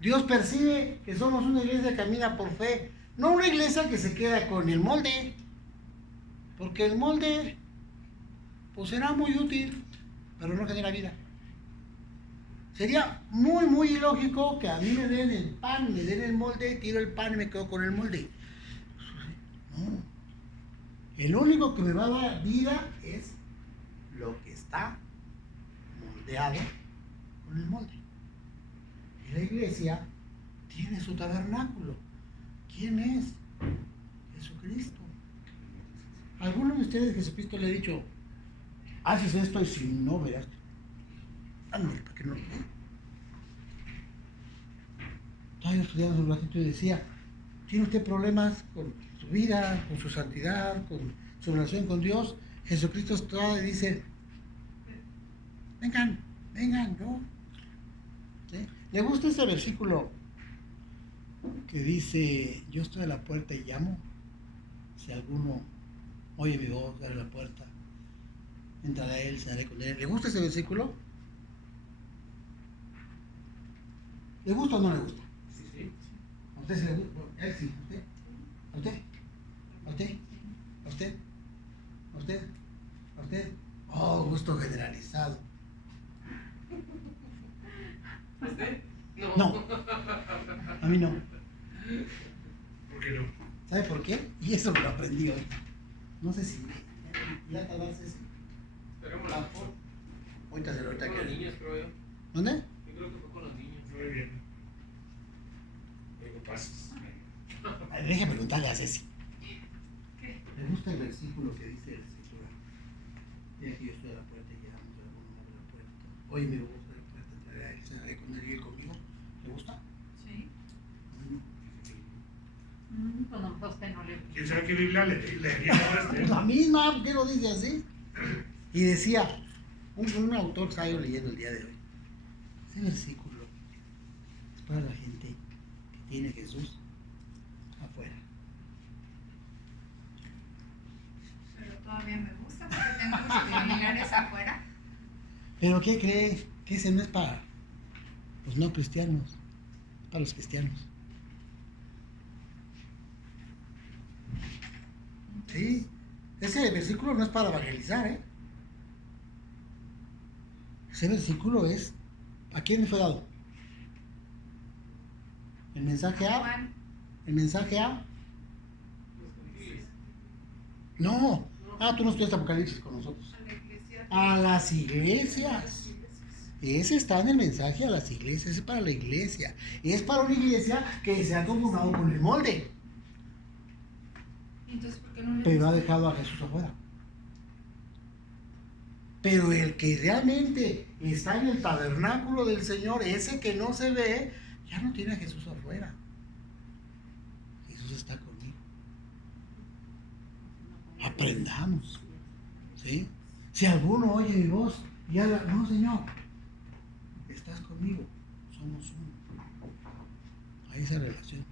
Dios percibe que somos una iglesia que camina por fe, no una iglesia que se queda con el molde, porque el molde pues será muy útil, pero no genera vida. Sería muy, muy ilógico que a mí me den el pan, me den el molde, tiro el pan y me quedo con el molde. No. El único que me va a dar vida es lo que está moldeado con el molde. Y la iglesia tiene su tabernáculo. ¿Quién es? Jesucristo. ¿Alguno de ustedes Jesucristo le ha dicho, haces esto y si no verás? Ándale, para que no lo vea. Estaba yo estudiando un ratito y decía, ¿tiene usted problemas con su vida, con su santidad, con su relación con Dios? Jesucristo está y dice, vengan, vengan, ¿no? ¿Sí? ¿Le gusta ese versículo que dice, yo estoy a la puerta y llamo? Si alguno oye mi voz, abre la puerta, entrará a él, cenaré con él. ¿Le gusta ese versículo? ¿Le gusta o no le gusta? Sí, sí. ¿A usted se le gusta? ¿A él sí? ¿A usted? ¿A usted? ¿A usted? ¿A usted? ¿A usted? ¿A usted? Oh, gusto generalizado. ¿Usted? No, a mí no. ¿Por qué no? ¿Sabe por qué? Y eso me lo aprendí hoy. No sé si ya tardarse ese. Esperemos la foto. Ahorita se lo ahorita Con los que. niños, creo yo. ¿Dónde? Yo creo que fue con los niños. Muy bien. Luego pasas. Ay, déjame preguntarle a Ceci. ¿Qué? ¿Le gusta el versículo que dice la escritura? Y aquí yo estoy a la puerta y llegamos a alguno abre la puerta. Oye, me gusta la puerta, entraré a él, cenaré con él y él conmigo. ¿Le gusta? Sí. Pues no, a usted no le gusta. ¿Quién sabe qué Biblia leería ahora Pues la misma, ¿por qué lo dice así? Y decía, un autor que estaba yo leyendo el día de hoy, ese versículo es para la gente que tiene a Jesús afuera. Pero todavía me gusta porque tengo muchos familiares afuera. ¿Pero qué cree? Que ese no es para los no cristianos, es para los cristianos. Sí, ese versículo no es para evangelizar, ¿eh? Ese versículo es, ¿a quién le fue dado? ¿El mensaje a? Juan, ¿El mensaje a? Los gentiles. No. Ah, tú no estudiaste Apocalipsis con nosotros. A la iglesia. A las iglesias. Ese está en el mensaje a las iglesias, es para la iglesia. Es para una iglesia que se ha conformado con el molde, Entonces, ¿por qué no le pero ha gusta? dejado a Jesús afuera. Pero el que realmente está en el tabernáculo del Señor, ese que no se ve, ya no tiene a Jesús afuera. Jesús está conmigo. Aprendamos. ¿Sí? Si alguno oye mi voz y habla, no, Señor, estás conmigo, somos uno. Hay esa relación.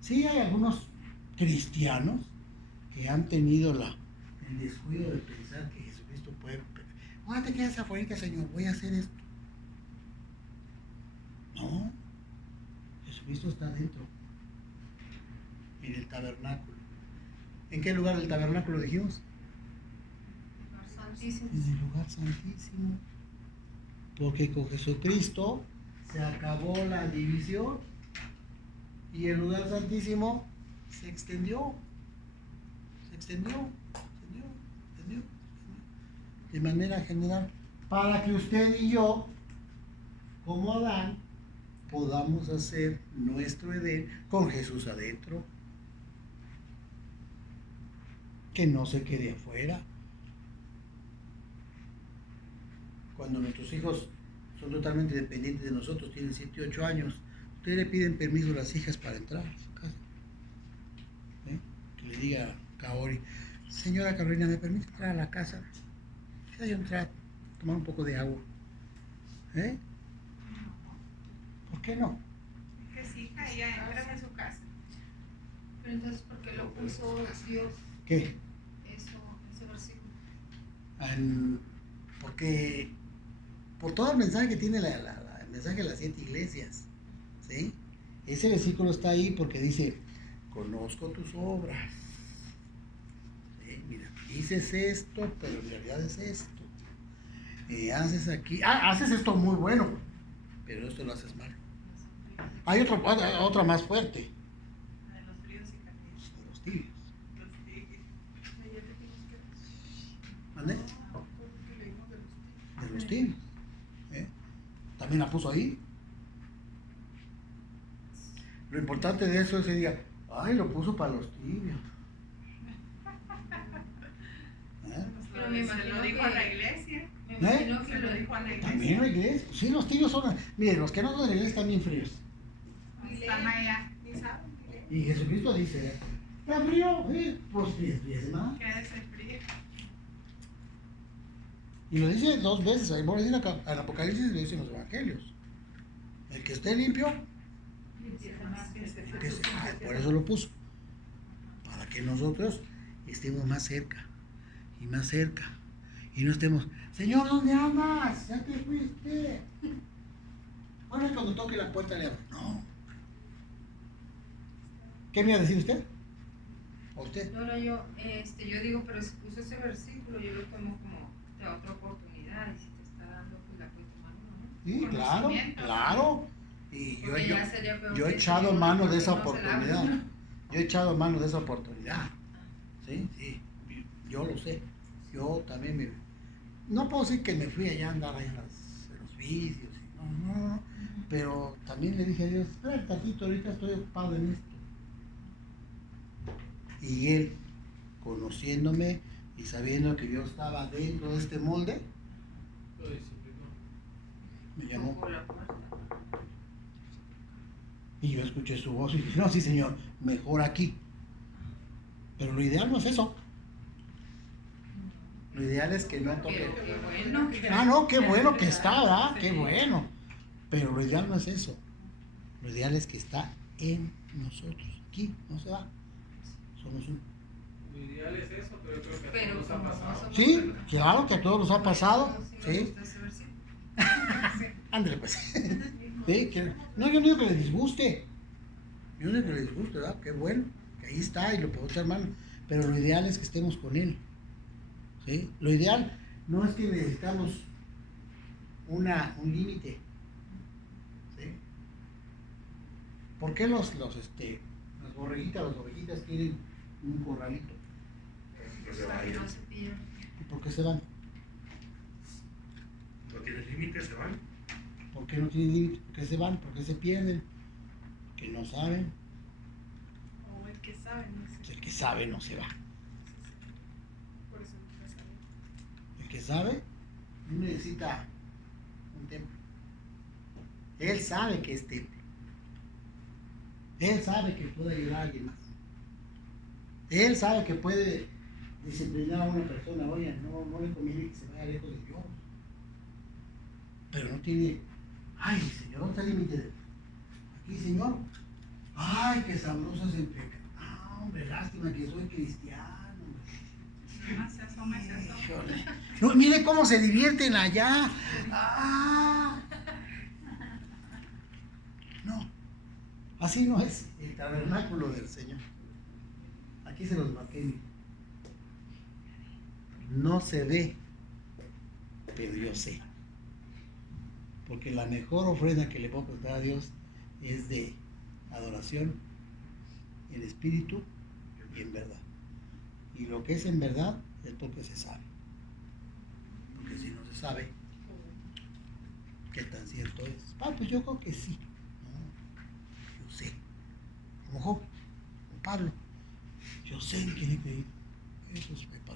Sí, hay algunos cristianos que han tenido el descuido de pensar que Jesucristo puede. Ahora te quedas afuera, Señor, voy a hacer esto. No, Jesucristo está dentro, en el tabernáculo. ¿En qué lugar del tabernáculo dijimos? santísimo. En el lugar santísimo. Porque con Jesucristo se acabó la división y el lugar santísimo se extendió. Se extendió. De manera general, para que usted y yo, como Adán, podamos hacer nuestro Edén con Jesús adentro. Que no se quede afuera. Cuando nuestros hijos son totalmente dependientes de nosotros, tienen 7 y 8 años, ustedes le piden permiso a las hijas para entrar a su casa. Que le diga a Kaori, señora Carolina, ¿me permite entrar a la casa? Quisiera yo entrar, tomar un poco de agua. ¿Por qué no? Que sí, caía, entras a su casa. Pero entonces, ¿por qué lo puso Dios ¿Qué? ese versículo? Porque por todo el mensaje que tiene el mensaje de las 7 iglesias, ¿sí? Ese versículo está ahí porque dice, conozco tus obras. ¿Sí? Mira, dices esto, pero en realidad es esto. Haces aquí, haces esto muy bueno, pero esto lo haces mal. Hay otra más fuerte, De los fríos y calientes. los tibios. Los tibios. Ayer dijimos que. ¿Mande? Ah, ¿qué leímos de los tibios? De los tibios. También la puso ahí. Lo importante de eso ese día, ay, lo puso para los tibios. Pero me Se imagino lo dijo que- a la iglesia. Me imagino que Se lo dijo a la iglesia. También la iglesia. Sí, los tibios son. Miren, los que no son de la iglesia están bien fríos. Están allá. Ni saben. Y Jesucristo dice, ¿está frío? Pues frío más. Quédese frío. Y lo dice 2 veces, ahí voy a decir acá, en Apocalipsis lo dice en los evangelios. El que esté limpio, por eso lo puso. Para que nosotros estemos más cerca y más cerca. Y no estemos, Señor, ¿dónde andas? Ya te fuiste. Ahora cuando toque la puerta le abro. No. ¿Qué me iba a decir usted? ¿O usted? No, yo digo, pero si puso ese versículo, yo lo tomo como de otra oportunidad, y si te está dando, pues la puedes tomar uno, ¿no? Sí, claro, Conocimiento. claro. Y Porque ya sería peor yo he que echado si no, mano de porque esa no se la oportunidad. abren. Yo he echado mano de esa oportunidad. Sí, sí. Yo lo sé. Yo también me. No puedo decir que me fui allá a andar ahí en los vicios. No. Pero también le dije a Dios, espera un ratito, ahorita estoy ocupado en esto. Y Él, conociéndome y sabiendo que yo estaba dentro de este molde, Lo disciplinó. me llamó. Tocó la puerta. Y yo escuché su voz y dije, no, sí señor, mejor aquí. Pero lo ideal no es eso. Lo ideal es que no toque. Pero qué bueno. Ah, no, qué bueno que está, ¿verdad? Qué bueno. Pero lo ideal no es eso. Lo ideal es que está en nosotros. Aquí, no se va. Somos uno. Lo ideal es eso, pero creo que a Pero todos nos ha como pasado. somos- Sí, claro que a todos nos ha pasado. Sí, me Sí, gusta ese versículo. ándale pues. Sí, no, yo no digo que le disguste. Yo no digo que le disguste, ¿verdad? Qué bueno, que ahí está y lo puedo echar mano. Pero lo ideal es que estemos con Él. ¿Sí? Lo ideal no es que necesitamos un límite. ¿Sí? ¿Por qué las borreguitas, las ovejitas quieren un corralito? Para que no se pierda. ¿Y por qué se van? No tiene límite, se van. ¿Por qué no tienen límite? ¿Por qué se van? ¿Por qué se pierden? Que no saben. O el que sabe, no sé. El que sabe no se va. Por eso nunca sabe. El que sabe no necesita un templo. Él sabe que es templo. Él sabe que puede ayudar a alguien más. Él sabe que puede disciplinar a una persona. Oye, no le conviene que se vaya lejos de Dios. Pero no tiene, ay, Señor, ¿dónde está el límite de aquí, Señor? Ay, qué sabroso es el pecado. Ah, hombre, lástima que soy cristiano. Nomás se asoma y se asoma. Híjole. No, mire cómo se divierten allá. Ah. No, así no es el tabernáculo del Señor. Aquí se los marqué. Mire. No se ve, pero yo sé. Porque la mejor ofrenda que le puedo presentar a Dios es de adoración en espíritu y en verdad. Y lo que es en verdad es porque se sabe. Porque si no se sabe, ¿qué tan cierto es? Ah, pues yo creo que sí. No, yo sé. Como Job, como Pablo. Yo sé en quién he creído. Eso es pecado.